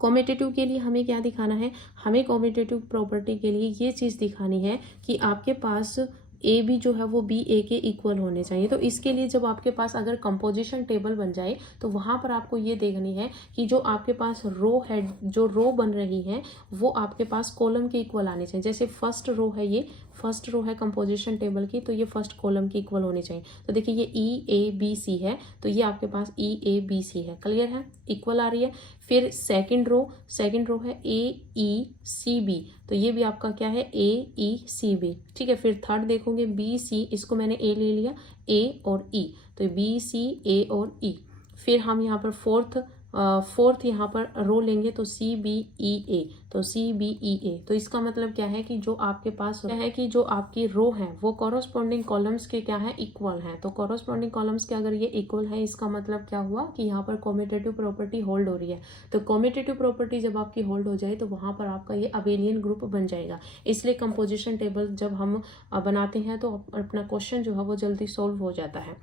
कॉम्यूटेटिव के लिए हमें क्या दिखाना है, हमें कॉम्यूटेटिव प्रॉपर्टी के लिए ये चीज़ दिखानी है कि आपके पास ए बी जो है वो बी ए के इक्वल होने चाहिए। तो इसके लिए जब आपके पास अगर कंपोजिशन टेबल बन जाए तो वहाँ पर आपको ये देखनी है कि जो आपके पास रो है, जो रो बन रही है वो आपके पास कॉलम के इक्वल आने चाहिए। जैसे फर्स्ट रो है, ये फर्स्ट रो है कंपोजिशन टेबल की, तो ये फर्स्ट कॉलम की इक्वल होनी चाहिए। तो देखिए ये ई ए बी सी है, तो ये आपके पास ई ए बी सी है, क्लियर है, इक्वल आ रही है। फिर सेकंड रो है ए ई सी बी, तो ये भी आपका क्या है, ए ई सी बी, ठीक है। फिर थर्ड देखोगे बी सी, इसको मैंने ए ले लिया, ए और ई, तो बी सी ए और ई। फिर हम यहाँ पर फोर्थ यहाँ पर रो लेंगे तो सी बी ई ए, तो सी बी ई ए। तो इसका मतलब क्या है कि जो आपके पास क्या है कि जो आपकी रो है वो कॉरस्पॉन्डिंग कॉलम्स के क्या है, इक्वल है। तो कॉरस्पॉन्डिंग कॉलम्स के अगर ये इक्वल है, इसका मतलब क्या हुआ कि यहाँ पर कॉम्यूटेटिव प्रॉपर्टी होल्ड हो रही है। तो कॉम्यूटेटिव प्रॉपर्टी जब आपकी होल्ड हो जाए तो वहाँ पर आपका ये अबेलियन ग्रुप बन जाएगा। इसलिए कंपोजिशन टेबल जब हम बनाते हैं तो अपना क्वेश्चन जो है वो जल्दी सोल्व हो जाता है,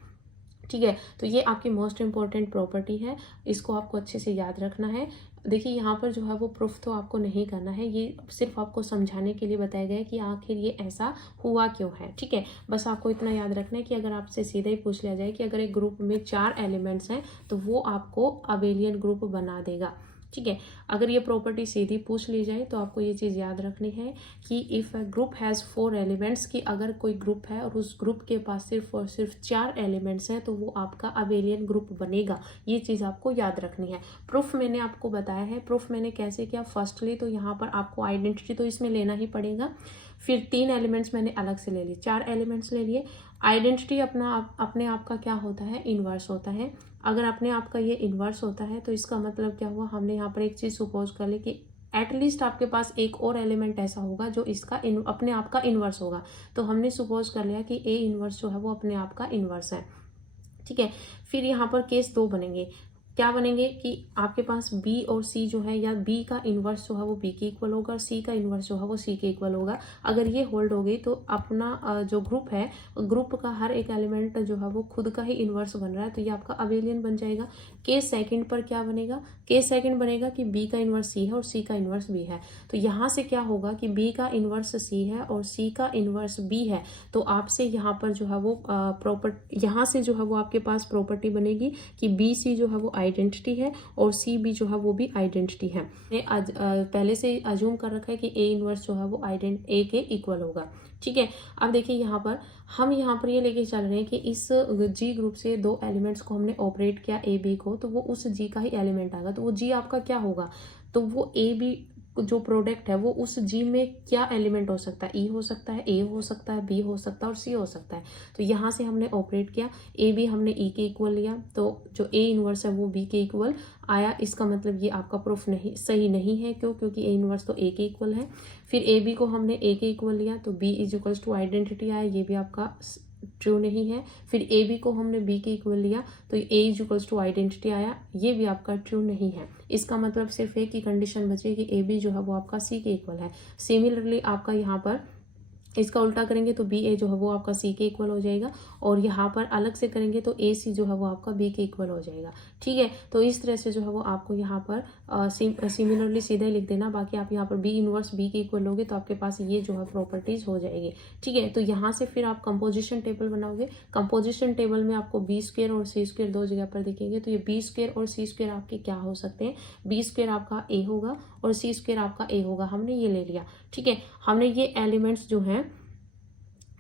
ठीक है। तो ये आपकी मोस्ट इंपॉर्टेंट प्रॉपर्टी है, इसको आपको अच्छे से याद रखना है। देखिए यहाँ पर जो है वो प्रूफ तो आपको नहीं करना है, ये सिर्फ आपको समझाने के लिए बताया गया है कि आखिर ये ऐसा हुआ क्यों है, ठीक है। बस आपको इतना याद रखना है कि अगर आपसे सीधा ही पूछ लिया जाए कि अगर एक ग्रुप में 4 एलिमेंट्स हैं तो वो आपको अबेलियन ग्रुप बना देगा, ठीक है। अगर ये प्रॉपर्टी सीधी पूछ ली जाए तो आपको ये चीज़ याद रखनी है कि if a group has 4 elements, कि अगर कोई ग्रुप है और उस ग्रुप के पास सिर्फ और सिर्फ 4 एलिमेंट्स हैं तो वो आपका अबेलियन ग्रुप बनेगा। ये चीज़ आपको याद रखनी है। प्रूफ मैंने आपको बताया है, प्रूफ मैंने कैसे किया। फर्स्टली तो यहाँ पर आपको आइडेंटिटी तो इसमें लेना ही पड़ेगा, फिर 3 एलिमेंट्स मैंने अलग से ले लिए, 4 एलिमेंट्स ले लिए। आइडेंटिटी अपने आप का क्या होता है, इन्वर्स होता है। अगर अपने आप का ये इन्वर्स होता है तो इसका मतलब क्या हुआ, हमने यहाँ पर एक चीज़ सपोज कर ली कि एटलीस्ट आपके पास एक और एलिमेंट ऐसा होगा जो इसका अपने आप का इन्वर्स होगा। तो हमने सपोज कर लिया कि ए इन्वर्स जो है वो अपने आप का इन्वर्स है, ठीक है। फिर यहाँ पर केस 2 बनेंगे। क्या बनेंगे कि आपके पास बी और सी जो है, या बी का इन्वर्स जो है वो बी के इक्वल होगा और सी का इन्वर्स जो है वो सी के इक्वल होगा। अगर ये होल्ड हो गई तो अपना जो ग्रुप है, ग्रुप का हर एक एलिमेंट जो है वो खुद का ही इन्वर्स बन रहा है, तो ये आपका अबेलियन बन जाएगा। केस सेकंड पर क्या बनेगा? केस सेकंड बनेगा कि बी का इन्वर्स सी है और सी का इन्वर्स बी है। तो यहाँ से क्या होगा कि बी का इन्वर्स सी है और सी का इन्वर्स बी है, तो आपसे यहाँ पर जो है वो यहाँ से जो है वो आपके पास प्रॉपर्टी बनेगी कि बी सी जो है वो आइडेंटिटी है और सी बी जो है वो भी आइडेंटिटी है। पहले से अज्यूम कर रखा है कि ए इनवर्स जो है वो ए के इक्वल होगा। ठीक है। अब देखिए यहाँ पर हम यहाँ पर ये लेके चल रहे हैं कि इस जी ग्रुप से 2 एलिमेंट्स को हमने ऑपरेट किया ए बी को, तो वो उस जी का ही एलिमेंट आएगा। तो वो जी आपका क्या होगा? तो वो ए बी जो प्रोडक्ट है वो उस जी में क्या एलिमेंट हो सकता है? ई हो सकता है, ए हो सकता है, बी हो सकता है और सी हो सकता है। तो यहाँ से हमने ऑपरेट किया, ए बी हमने ई के इक्वल लिया, तो जो ए इनवर्स है वो बी के इक्वल आया। इसका मतलब ये आपका प्रूफ नहीं सही नहीं है। क्यों? क्योंकि ए इनवर्स तो ए के इक्वल है। फिर ए बी को हमने ए के इक्वल लिया तो b is equals to identity आया, ये भी आपका ट्रू नहीं है। फिर ए बी को हमने बी के इक्वल लिया तो ए इज इक्वल्स टू आइडेंटिटी आया, ये भी आपका ट्रू नहीं है। इसका मतलब सिर्फ एक ही कंडीशन बची कि ए बी जो है वो आपका सी के इक्वल है। सिमिलरली आपका यहाँ पर इसका उल्टा करेंगे तो बी ए जो है वो आपका सी के इक्वल हो जाएगा, और यहाँ पर अलग से करेंगे तो ए सी जो है वो आपका बी के इक्वल हो जाएगा। ठीक है। तो इस तरह से जो है वो आपको यहाँ पर सिमिलरली सीधे लिख देना। बाकी आप यहाँ पर बी इनवर्स बी के इक्वल लोगे तो आपके पास ये जो है प्रॉपर्टीज हो जाएगी। ठीक है। तो यहाँ से फिर आप कंपोजिशन टेबल बनाओगे। कंपोजिशन टेबल में आपको बी स्क्वायर और सी स्क्वायर 2 जगह पर दिखेंगे, तो ये बी स्क्वायर और सी स्क्वायर आपके क्या हो सकते हैं? बी स्क्वायर आपका ए होगा और सी स्क्वायर आपका ए होगा। हमने ये ले लिया। ठीक है। हमने ये एलिमेंट्स जो हैं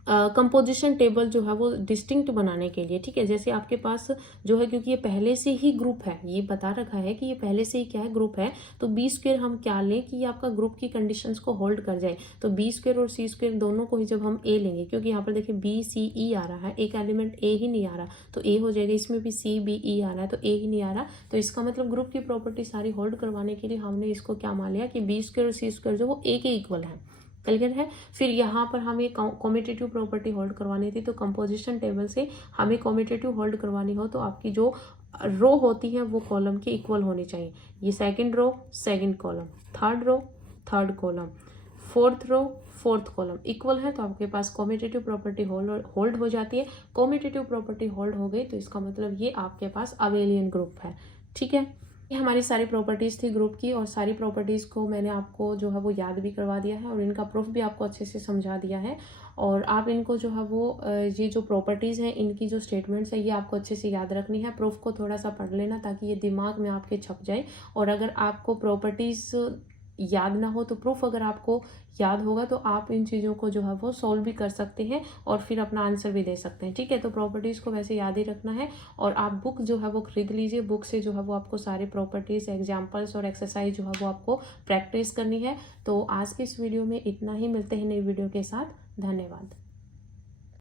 कंपोजिशन टेबल जो है वो डिस्टिंक्ट बनाने के लिए, ठीक है, जैसे आपके पास जो है, क्योंकि ये पहले से ही ग्रुप है, ये बता रखा है कि ये पहले से ही क्या है, ग्रुप है, तो बी स्क्वायर हम क्या लें कि ये आपका ग्रुप की कंडीशंस को होल्ड कर जाए। तो बी स्क्वायर और सी स्क्वायर दोनों को ही जब हम ए लेंगे, क्योंकि यहाँ पर देखिए बी सी ई आ रहा है, एक एलिमेंट ए ही नहीं आ रहा, तो ए हो जाएगा। इसमें भी सी बी ई आ रहा है तो ए ही नहीं आ रहा, तो इसका मतलब ग्रुप की प्रॉपर्टी सारी होल्ड करवाने के लिए हमने इसको क्या मान लिया कि बी स्क्वायर और सी स्क्वायर जो वो ए के इक्वल है। क्लियर है। फिर यहाँ पर हमें कॉम्यूटेटिव प्रॉपर्टी होल्ड करवानी थी, तो कंपोजिशन टेबल से हमें कॉम्यूटेटिव होल्ड करवानी हो तो आपकी जो रो होती है वो कॉलम के इक्वल होनी चाहिए। ये second row second column, third row third column, fourth row fourth column equal है, तो आपके पास कॉम्यूटेटिव प्रॉपर्टी होल्ड हो जाती है। कॉम्यूटेटिव प्रॉपर्टी होल्ड हो गई तो इसका मतलब ये आपके पास अबेलियन ग्रुप है। ठीक है। ये हमारी सारी प्रॉपर्टीज़ थी ग्रुप की, और सारी प्रॉपर्टीज़ को मैंने आपको जो है वो याद भी करवा दिया है और इनका प्रूफ भी आपको अच्छे से समझा दिया है। और आप इनको जो है वो ये जो प्रॉपर्टीज़ हैं इनकी जो स्टेटमेंट्स है ये आपको अच्छे से याद रखनी है। प्रूफ को थोड़ा सा पढ़ लेना ताकि ये दिमाग में आपके छप जाए। और अगर आपको प्रॉपर्टीज़ याद ना हो तो प्रूफ अगर आपको याद होगा तो आप इन चीज़ों को जो है वो सॉल्व भी कर सकते हैं और फिर अपना आंसर भी दे सकते हैं। ठीक है। तो प्रॉपर्टीज़ को वैसे याद ही रखना है, और आप बुक जो है वो खरीद लीजिए। बुक से जो है वो आपको सारी प्रॉपर्टीज़, एग्जाम्पल्स और एक्सरसाइज जो है वो आपको प्रैक्टिस करनी है। तो आज की इस वीडियो में इतना ही, मिलते हैं नई वीडियो के साथ। धन्यवाद।